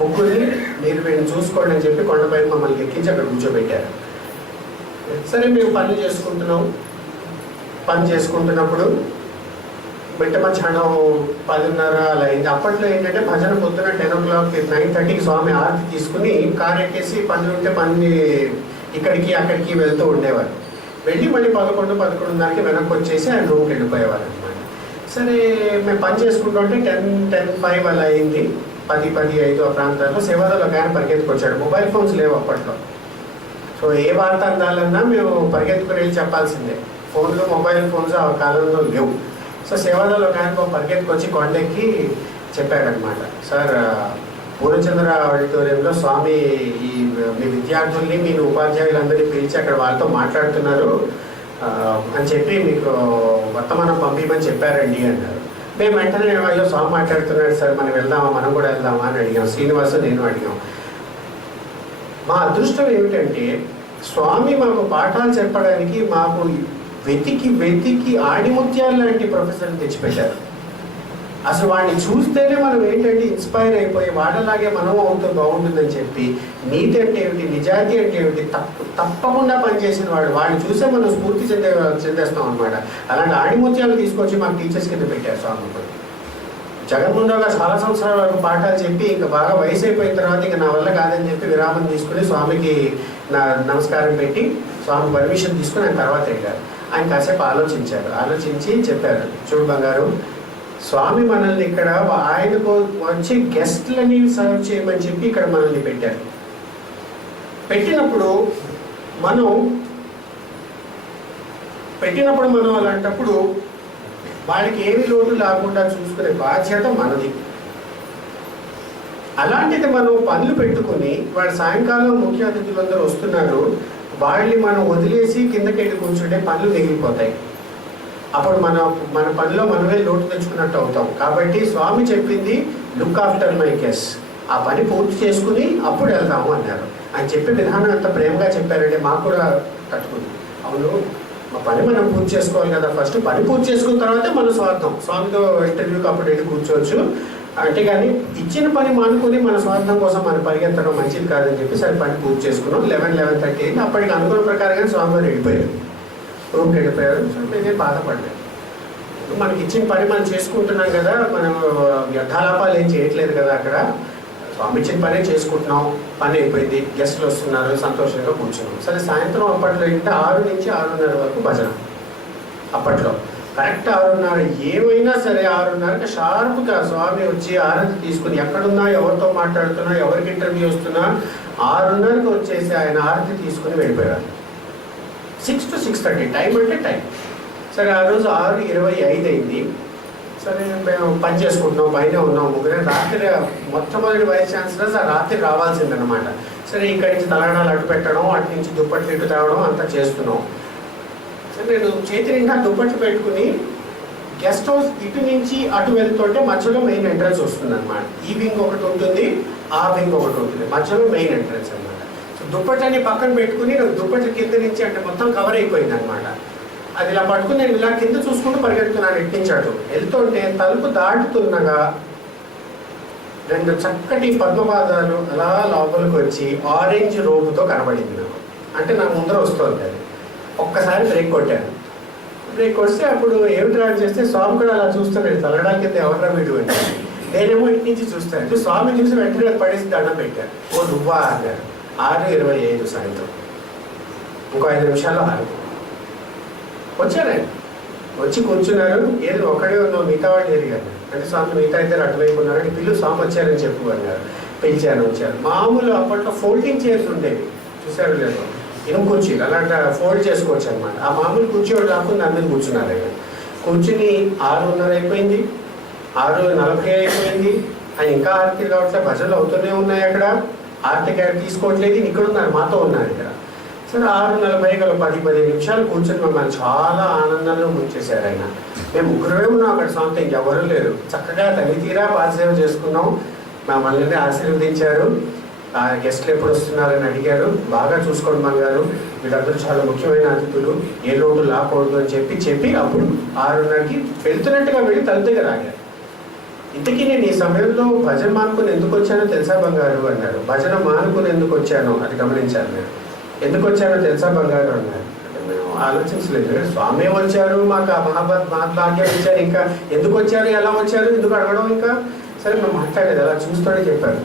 ముగ్గురిని మీరు వీడిని చూసుకోండి అని చెప్పి కొండపైన మమ్మల్ని ఎక్కించి అక్కడ కూర్చోబెట్టారు. సరే మేము పని చేసుకుంటున్నప్పుడు బిట్ట మధ్యాహ్నం 10:30 అలా అయింది. అప్పట్లో ఏంటంటే భజన పొద్దున 10 o'clock 9:30కి స్వామి ఆరతి తీసుకుని కారు ఎక్కేసి పని ఉంటే పని ఇక్కడికి అక్కడికి వెళ్తూ ఉండేవారు. వెళ్ళి మళ్ళీ 11:30కి వెనక్కి వచ్చేసి ఆయన రూమ్కి వెళ్ళిపోయేవారు అనమాట. సరే మేము పని చేసుకుంటుంటే 10:05 అలా అయింది. 10:15 ఆ ప్రాంతాల్లో సేవాదాలు ఒక ఆయన పరిగెత్తుకొచ్చాడు. మొబైల్ ఫోన్స్ లేవు అప్పట్లో. సో ఏ వార్త అందాలన్నా మేము పరిగెత్తుకుని వెళ్ళి చెప్పాల్సిందే. ఫోన్లు, మొబైల్ ఫోన్స్ ఆ కాలంలో లేవు. సో సేవాదాలు ఒక ఆయన పరిగెత్తుకొచ్చి కొండెక్కి చెప్పాడనమాట, సార్ పూర్ణచంద్ర ఆడిటోరియంలో స్వామి మీ విద్యార్థుల్ని, మీ ఉపాధ్యాయులందరినీ పిలిచి అక్కడ వాళ్ళతో మాట్లాడుతున్నారు అని చెప్పి మీకు వర్తమానం పంపించమని చెప్పారండి అన్నారు. మేము వెంటనే అయ్యో స్వామి మాట్లాడుతున్నాడు సార్, మనం కూడా వెళ్దామా అని అడిగాం. శ్రీనివాస్ నేను అడిగాం. మా అదృష్టం ఏమిటంటే స్వామి మాకు పాఠాలు చెప్పడానికి మాకు వెతికి ఆడిముత్యాలు లాంటి ప్రొఫెసర్ని తెచ్చిపెట్టారు. అసలు వాడిని చూస్తేనే మనం ఏంటంటే ఇన్స్పైర్ అయిపోయి వాళ్ళలాగే మనం అవుతూ బాగుంటుందని చెప్పి నీతి అంటే ఏమిటి, నిజాయితీ అంటే ఏమిటి తప్పకుండా పనిచేసిన వాడిని చూసే మనం స్ఫూర్తి చెందేస్తాం అనమాట. అలాంటి ఆడిముత్యాలు తీసుకొచ్చి మాకు టీచర్స్ కింద పెట్టారు స్వామి. జగన్మోహన్ రావు గారు చాలా సంవత్సరాల వరకు పాఠాలు చెప్పి ఇంకా బాగా వయసు అయిపోయిన తర్వాత ఇంకా నా వల్ల కాదని చెప్పి విరామం తీసుకుని స్వామికి నమస్కారం పెట్టి స్వామి పర్మిషన్ తీసుకుని ఆయన తర్వాత వెళ్ళారు. ఆయన కాసేపు ఆలోచించి చెప్పారు, చూడు బంగారు, స్వామి మనల్ని ఇక్కడ ఆయనకు వచ్చే గెస్ట్లని సర్వ్ చేయమని చెప్పి ఇక్కడ మనల్ని పెట్టారు. పెట్టినప్పుడు మనం అలాంటప్పుడు వాళ్ళకి ఏమి లోటు లేకుండా చూసుకునే బాధ్యత మనది. అలాంటిది మనం పనులు పెట్టుకుని వాడు సాయంకాలం ముఖ్య అతిథులందరూ వస్తున్నారు, వాళ్ళని మనం వదిలేసి కిందకి వెళ్ళి కూర్చుంటే పనులు మిగిలిపోతాయి. అప్పుడు మన పనిలో మనమే లోటు తెచ్చుకున్నట్టు అవుతాం. కాబట్టి స్వామి చెప్పింది లుక్ ఆఫ్టర్ మై గెస్, ఆ పని పూర్తి చేసుకుని అప్పుడు వెళ్దాము అన్నారు. ఆయన చెప్పే విధానం అంత ప్రేమగా చెప్పారంటే మాకు కూడా తట్టుకుంది. అవును, మా పని మనం పూర్తి చేసుకోవాలి కదా, ఫస్ట్ పని పూర్తి చేసుకున్న తర్వాత మన స్వార్థం. స్వామితో ఇంటర్వ్యూకి అప్పుడు వెళ్ళి కూర్చోవచ్చు, అంటే కానీ ఇచ్చిన పని మానుకొని మన స్వార్థం కోసం మనం పరిగెత్తడం మంచిది కాదని చెప్పి సరే పని పూర్తి చేసుకున్నాం. 11:30 అయింది. అప్పటికి అనుకున్న ప్రకారంగా స్వామి గారు వెళ్ళిపోయారు, రూమ్కి వెళ్ళిపోయారు. సో మేమే బాధపడలేదు. మనకి ఇచ్చిన పని మనం చేసుకుంటున్నాం కదా, మనం వ్యర్థాలాపాలు ఏం చేయట్లేదు కదా, అక్కడ స్వామి ఇచ్చిన పనే చేసుకుంటున్నాం, పని అయిపోయింది, గెస్టులు వస్తున్నారు, సంతోషంగా కూర్చున్నాం. సరే సాయంత్రం అప్పట్లో ఏంటంటే 6 నుంచి 6:30 వరకు భజన. అప్పట్లో కరెక్ట్ 6:30, ఏమైనా సరే 6:30కి షార్ప్గా స్వామి వచ్చి ఆరతి తీసుకుని ఎక్కడున్నా, ఎవరితో మాట్లాడుతున్నా, ఎవరికి ఇంటర్వ్యూ వస్తున్నా 6:30కి వచ్చేసి ఆయన ఆరతి తీసుకుని వెళ్ళిపోయారు. 6 to 6:30 టైం అంటే టైం. సరే ఆ రోజు 6:25 అయింది. సరే మేము పని చేసుకుంటున్నాం, పైన ఉన్నాం ముగ్గురే. రాత్రి మొట్టమొదటి వైస్ ఛాన్సలర్స్ ఆ రాత్రి రావాల్సిందనమాట. సరే ఇక్కడి నుంచి తలగడాలు అటు పెట్టడం, అటు నుంచి దుప్పట్లు ఇటు తేవడం అంతా చేస్తున్నాం. సరే నేను చేతి నిండా దుప్పట్లు పెట్టుకుని గెస్ట్ హౌస్ ఇటు నుంచి అటు వెళ్తుంటే మధ్యలో మెయిన్ ఎంట్రన్స్ వస్తుంది అనమాట. ఈ వింగ్ ఒకటి ఉంటుంది, ఆ వింగ్ ఒకటి ఉంటుంది, మధ్యలో మెయిన్ ఎంట్రన్స్ అనమాట. సో దుప్పట్లని పక్కన పెట్టుకుని దుప్పట్ల కింద నుంచి అంటే మొత్తం కవర్ అయిపోయింది అనమాట. అది ఇలా పట్టుకుని నేను ఇలా కింద చూసుకుంటూ పరిగెడుతున్నాను. ఎట్టించాడు వెళ్తుంటే తలుపు దాటుతుండగా 2 చక్కటి పద్మపాదాలు అలా లోపలికి వచ్చి ఆరెంజ్ రోబుతో కనబడింది నాకు. అంటే నాకు ముందర వస్తుంది అది. ఒక్కసారి బ్రేక్ కొట్టాను. బ్రేక్ కొడితే అప్పుడు ఏమిటి రాడు చేస్తే స్వామి కూడా అలా చూస్తున్నాడు, తలగడాల కింద ఎవరా వీడు అంటే. నేనేమో ఇటు నుంచి చూస్తాను, స్వామి చూసి వెంటనే పడేసి దండం పెట్టాను. ఓ నువ్వా అన్నారు. 6:25 సాయంత్రం, ఇంకో 5 నిమిషాల్లో వచ్చారండి. వచ్చి కూర్చున్నారు. ఏది ఒకడే ఉన్నావు, మిగతా వాళ్ళు ఎదిగారు అంటే స్వామి మిగతా ఇద్దరు అటువైపు ఉన్నారంటే పిల్లలు స్వామి వచ్చారని చెప్పు అన్నారు. పిలిచాను, వచ్చారు. మామూలు అప్పట్లో ఫోల్డింగ్ చైర్స్ ఉండేవి, చూసారు లేదు, ఇనుము కుర్చీలు అలాంటి ఫోల్డ్ చేసుకోవచ్చు అనమాట. ఆ మామూలు కుర్చీ వాళ్ళు కాకుండా అందరూ కూర్చున్నారు. ఆయన కూర్చుని 6:30 అయిపోయింది, 6:40 అయిపోయింది. ఆయన ఇంకా ఆరతి కావట్లేదు, భజనలు అవుతూనే ఉన్నాయి. అక్కడ ఆరతి తీసుకోవట్లేదు, ఇక్కడ ఉన్నారు, మాతో ఉన్నారు ఇక్కడ. సరే 6:40 10-15 నిమిషాలు కూర్చొని మమ్మల్ని చాలా ఆనందంలో ముంచేశారు ఆయన. మేము ముగ్గురమే ఉన్నాం అక్కడ, స్వామి ఇంకెవరూ లేరు. చక్కగా తల్లి తీరా పాదసేవ చేసుకున్నాం, మమ్మల్ని ఆశీర్వదించారు. ఆ గెస్ట్లు ఎప్పుడు వస్తున్నారని అడిగారు. బాగా చూసుకోండి మన గారు, వీళ్ళందరూ చాలా ముఖ్యమైన అతిథులు, ఏ లోటు లాకూడదు అని చెప్పి అప్పుడు 6:30కి వెళ్తున్నట్టుగా వెళ్ళి తలుపు దగ్గర ఆగారు. ఇంతకీ నేను ఈ సమయంలో భజన మానుకుని ఎందుకు వచ్చానో తెలుసా బంగారు అన్నాడు. భజన మానుకుని ఎందుకు వచ్చానో అది గమనించాను నేను. ఎందుకు వచ్చానో తెలుసా బంగారు అన్నాడు. మేము ఆలోచించలేదు, స్వామి వచ్చారు, మాకు ఆ మహాభాగ్యం ఇచ్చారు, ఇంకా ఎందుకు వచ్చారు, ఎలా వచ్చారు, ఎందుకు అడగడం, ఇంకా సరే మేము మాట్లాడలేదు, అలా చూస్తాడే చెప్పారు.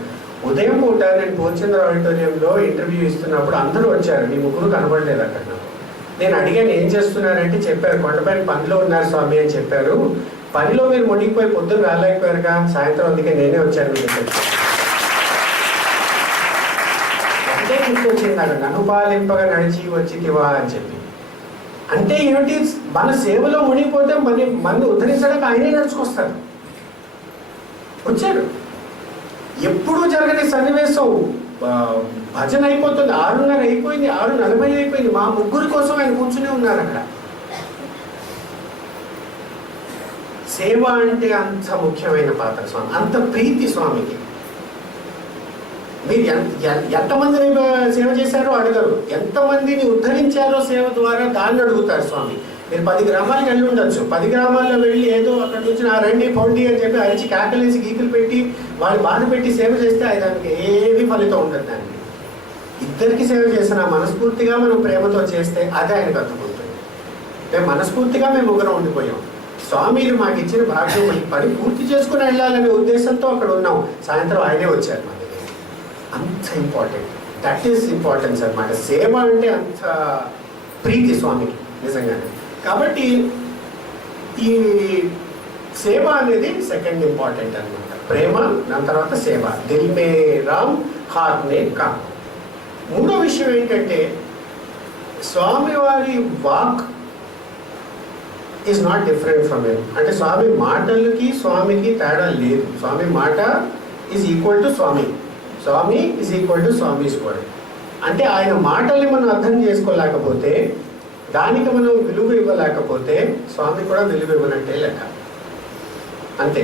ఉదయం పూట నేను పూర్చంద్ర ఆడిటోరియంలో ఇంటర్వ్యూ ఇస్తున్నప్పుడు అందరూ వచ్చారు, మీ ముగ్గురు కనబడలేదు అక్కడ. నేను అడిగాను ఏం చేస్తున్నారంటే చెప్పారు, కొండపైన పనిలో ఉన్నారు స్వామి అని చెప్పారు. పనిలో మీరు మునిగిపోయి పొద్దున్న రాలేకపోయారుగా, సాయంత్రం అందుకే నేనే వచ్చాను మీకు చెప్పాను. అంటే గుర్తొచ్చింది నాకు, నన్ను పాలింపగా నడిచి వచ్చితివా అని చెప్పి. అంటే ఏమిటి, మన సేవలో మునిగిపోతే మన ఉద్ధరించడానికి ఆయనే నడుచుకొస్తారు. వచ్చాడు. ఎప్పుడూ జరగని సన్నివేశం, భజన అయిపోతుంది, 6:30 అయిపోయింది, 6:40 అయిపోయింది, మా ముగ్గురి కోసం ఆయన కూర్చునే ఉన్నారు అక్కడ. సేవ అంటే అంత ముఖ్యమైన పాత్ర స్వామి, అంత ప్రీతి స్వామికి. మీరు ఎంతమందిని సేవ చేశారో అడగరు, ఎంతమందిని ఉద్ధరించారో సేవ ద్వారా దాన్ని అడుగుతారు స్వామి. మీరు 10 గ్రామాలకు వెళ్ళి ఉండొచ్చు, 10 గ్రామాల్లో వెళ్ళి ఏదో అక్కడ నుంచి నా రండి పొండి అని చెప్పి అరిచి కేకలేసి గీకులు పెట్టి వాళ్ళు బాధ పెట్టి సేవ చేస్తే దానికి ఏది ఫలితం ఉంటుంది. దానికి ఇద్దరికి సేవ చేసిన మనస్ఫూర్తిగా మనం ప్రేమతో చేస్తే అదే ఆయనకు అర్థమవుతుంది. మేము మనస్ఫూర్తిగా మేము ముగ్గురం ఉండిపోయాం. స్వామిలు మాకు ఇచ్చిన భాగ్యం, ఈ పని పూర్తి చేసుకుని వెళ్ళాలనే ఉద్దేశంతో అక్కడ ఉన్నాం. సాయంత్రం ఆయనే వచ్చారు మా దగ్గర. అంత ఇంపార్టెంట్, దట్ ఈస్ ఇంపార్టెన్స్ అనమాట. సేవ అంటే అంత ప్రీతి స్వామికి నిజంగానే. కాబట్టి ఈ సేవ అనేది సెకండ్ ఇంపార్టెంట్ అనమాట. ప్రేమ, దాని తర్వాత సేవ. దిల్ మే రామ్, హార్ట్ మే కామ్. మూడో విషయం ఏంటంటే స్వామివారి వాక్ is not different from him. అంటే స్వామి మాటలకి స్వామికి తేడా లేదు. స్వామి మాట is equal to Swami, Swami is equal to Swami's word. అంటే ఆయన మాటల్ని మనం అర్థం చేసుకోలేకపోతే, దానికి మనం విలువ ఇవ్వలేకపోతే స్వామి కూడా విలువ ఇవ్వనట్టే లెక్క. అంతే,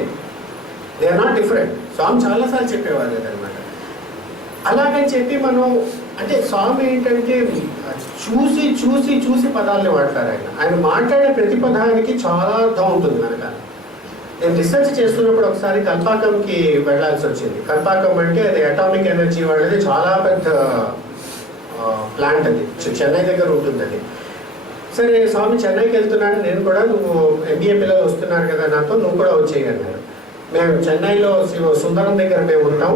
దే ఆర్ నాట్ డిఫరెంట్. స్వామి చాలాసార్లు చెప్పేవారు అనమాట. అలాగని చెప్పి మనం అంటే స్వామి ఏంటంటే చూసి చూసి చూసి పదాలని వాడతారు. ఆయన మాట్లాడే ప్రతి పదానికి చాలా అర్థం ఉంటుంది కనుక. నేను రీసెర్చ్ చేస్తున్నప్పుడు ఒకసారి కల్పాకంకి వెళ్ళాల్సి వచ్చింది. కల్పాకం అంటే అది అటామిక్ ఎనర్జీ వాళ్ళది చాలా పెద్ద ప్లాంట్, అది చెన్నై దగ్గర ఉంటుంది. అది సరే స్వామి చెన్నైకి వెళ్తున్నాను, నేను కూడా నువ్వు MBA పిల్లలు వస్తున్నారు కదా నాతో, నువ్వు కూడా వచ్చేయన్నారు. మేము చెన్నైలో సుందరం దగ్గర మేము ఉంటాం,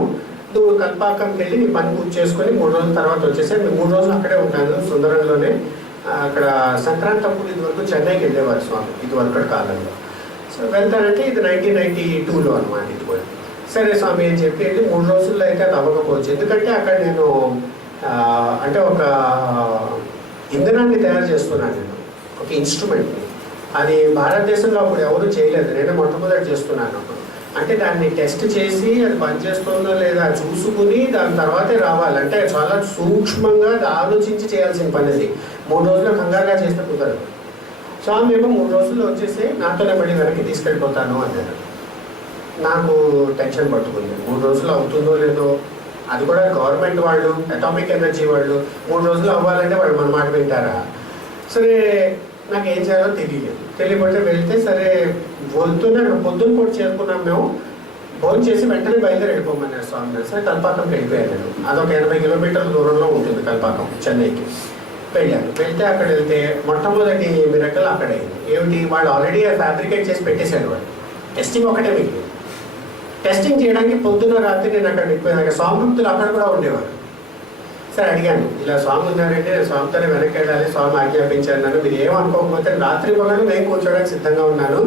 నువ్వు కల్పాకంకి వెళ్ళి నీ పని పూర్తి చేసుకొని 3 రోజుల తర్వాత వచ్చేసాను. మేము 3 రోజులు అక్కడే ఉంటాను సుందరంలోనే. అక్కడ సంక్రాంతి అప్పుడు ఇదివరకు చెన్నైకి వెళ్ళేవారు స్వామి, ఇదివరకు కాలంలో. సో వెళ్తానంటే ఇది 1992లో అనమాట. ఇది కూడా సరే స్వామి అని చెప్పి వెళ్ళి 3 రోజుల్లో అయితే అది అవ్వకపోవచ్చు. ఎందుకంటే అక్కడ నేను అంటే ఒక ఇంధనాన్ని తయారు చేస్తున్నాను నేను, ఒక ఇన్స్ట్రుమెంట్ని. అది భారతదేశంలో అప్పుడు ఎవరు చేయలేదు, నేను మొట్టమొదటి చేస్తున్నాను అప్పుడు. అంటే దాన్ని టెస్ట్ చేసి అది పనిచేస్తుందో లేదా చూసుకుని దాని తర్వాతే రావాలి. అంటే చాలా సూక్ష్మంగా ఆలోచించి చేయాల్సిన పని అది. 3 రోజుల్లో కంగారుగా చేస్తే కుదరదు. స్వామి ఏమో 3 రోజుల్లో వచ్చేసి నాతోనే మళ్ళీ వెనక్కి తీసుకెళ్ళిపోతాను అన్నారు. నాకు టెన్షన్ పట్టుకుంది, 3 రోజులు అవుతుందో లేదో. అది కూడా గవర్నమెంట్ వాళ్ళు, అటామిక్ ఎనర్జీ వాళ్ళు 3 రోజులు అవ్వాలంటే వాళ్ళు మన మాట వింటారా? సరే నాకు ఏం చేయాలో తెలియకపోతే వెళ్తే సరే వెళ్తూనే అక్కడ పొద్దున్న పూట చేరుకున్నాం. మేము భోజనం చేసి వెంటనే బయలుదేరి వెళ్ళిపోమన్నారు స్వామి. సరే కల్పాకంకి వెళ్ళిపోయాను నేను. అదొక 80 కిలోమీటర్ల దూరంలో ఉంటుంది కల్పాకం చెన్నైకి. వెళ్ళాను. వెళ్తే అక్కడ వెళ్తే మొట్టమొదటి మిరకల్ అక్కడ అయింది. ఏమిటి, వాళ్ళు ఆల్రెడీ ఫ్యాబ్రికేట్ చేసి పెట్టేశారు. వాళ్ళు టెస్టింగ్ ఒకటే మిగిలింది. టెస్టింగ్ చేయడానికి పొద్దున్న రాత్రి నేను అక్కడ వెళ్ళిపోయాను. స్వామి భక్తులు అక్కడ కూడా ఉండేవారు. సరే అడిగాను, ఇలా స్వామి ఉన్నారంటే స్వామితోనే వెనక్కి వెళ్ళాలి, స్వామి ఆజ్ఞాపించారు నన్ను, మీరు ఏమనుకోకపోతే రాత్రి పగలు నేను కూర్చోడానికి సిద్ధంగా ఉన్నాను,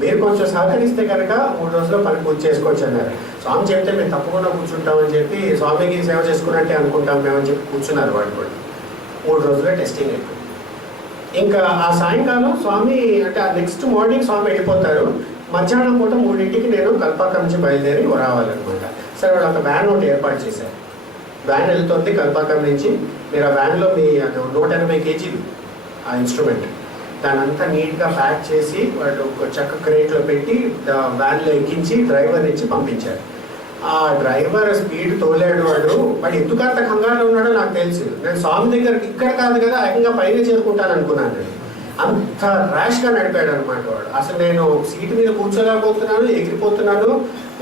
మీరు కొంచెం సహకరిస్తే కనుక 3 రోజుల్లో పని పూర్తి చేసుకోవచ్చు అన్నారు. స్వామి చెప్తే మేము తప్పకుండా కూర్చుంటామని చెప్పి, స్వామికి సేవ చేసుకున్నట్టే అనుకుంటాం మేమని చెప్పి కూర్చున్నారు వాళ్ళు కూడా. 3 రోజుల్లో టెస్టింగ్ అయిపోయింది. ఇంకా ఆ సాయంకాలం స్వామి అంటే ఆ నెక్స్ట్ మార్నింగ్ స్వామి వెళ్ళిపోతారు. మధ్యాహ్నం పూట 3ంటికి నేను కల్పాకం నుంచి బయలుదేరి రావాలన్నమాట. సరే వాళ్ళు ఒక వ్యాన్ ఒకటి ఏర్పాటు చేశారు. వ్యాన్ వెళ్తుంది కల్పాకం నుంచి. మీరు ఆ వ్యాన్లో మీ 180 kg ఆ ఇన్స్ట్రుమెంట్ దాని అంతా నీట్గా ప్యాక్ చేసి వాళ్ళు ఒక చక్క క్రేట్లో పెట్టి వ్యాన్లో ఎక్కించి డ్రైవర్ నుంచి పంపించారు. ఆ డ్రైవర్ స్పీడ్ తోలాడు వాడు ఎందుకు అంత కంగారులో ఉన్నాడో నాకు తెలుసు. నేను స్వామి దగ్గరికి ఇక్కడ కాదు కదా, ఏకంగా పైన చేరుకుంటాను అనుకున్నాను. నేను అంత ర్యాష్గా నడిపాడు అనమాట వాడు. అసలు నేను సీటు మీద కూర్చోలేకపోతున్నాను, ఎగిరిపోతున్నాను.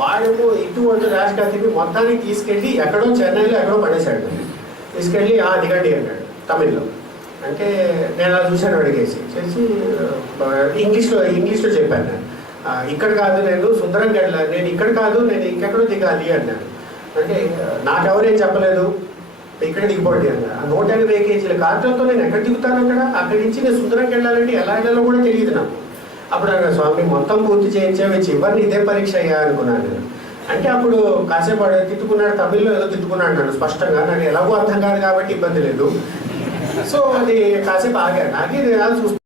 వాడేమో ఇటువంటి ర్యాష్గా తిప్పి మొత్తానికి తీసుకెళ్ళి ఎక్కడో చెన్నైలో ఎక్కడో పడేశాడు. తీసుకెళ్ళి దిగండి అన్నాడు తమిళ్లో. అంటే నేను అలా చూశాను అడిగేసి చేసి ఇంగ్లీష్లో చెప్పాను. నేను ఇక్కడ కాదు, నేను సుందరంగా వెళ్ళాను, నేను ఇక్కడ కాదు, నేను ఇంకెక్కడో దిగాలి అన్నాను. అంటే నాకెవరేం చెప్పలేదు, ఇక్కడ దిగిపోండి అన్న. 180 కేజీల కార్టన్తో నేను ఎక్కడ దిగుతాను అక్కడి నుంచి నేను సుందరంగా వెళ్ళాలంటే ఎలా వెళ్ళాలో కూడా తెలియదు నాకు. అప్పుడు అన్న స్వామి మొత్తం పూర్తి చేయించావు, చివరిని ఇదే పరీక్ష అయ్యా అనుకున్నాను నేను. అంటే అప్పుడు కాసేపు తిట్టుకున్నాడు, తమిళ్లో ఏదో తిట్టుకున్నాడు నన్ను స్పష్టంగా. నాకు ఎలాగో అర్థం కాదు కాబట్టి ఇబ్బంది లేదు. సో అది కాసేపు ఆగాను. ఆగి నేను చూస్తాను.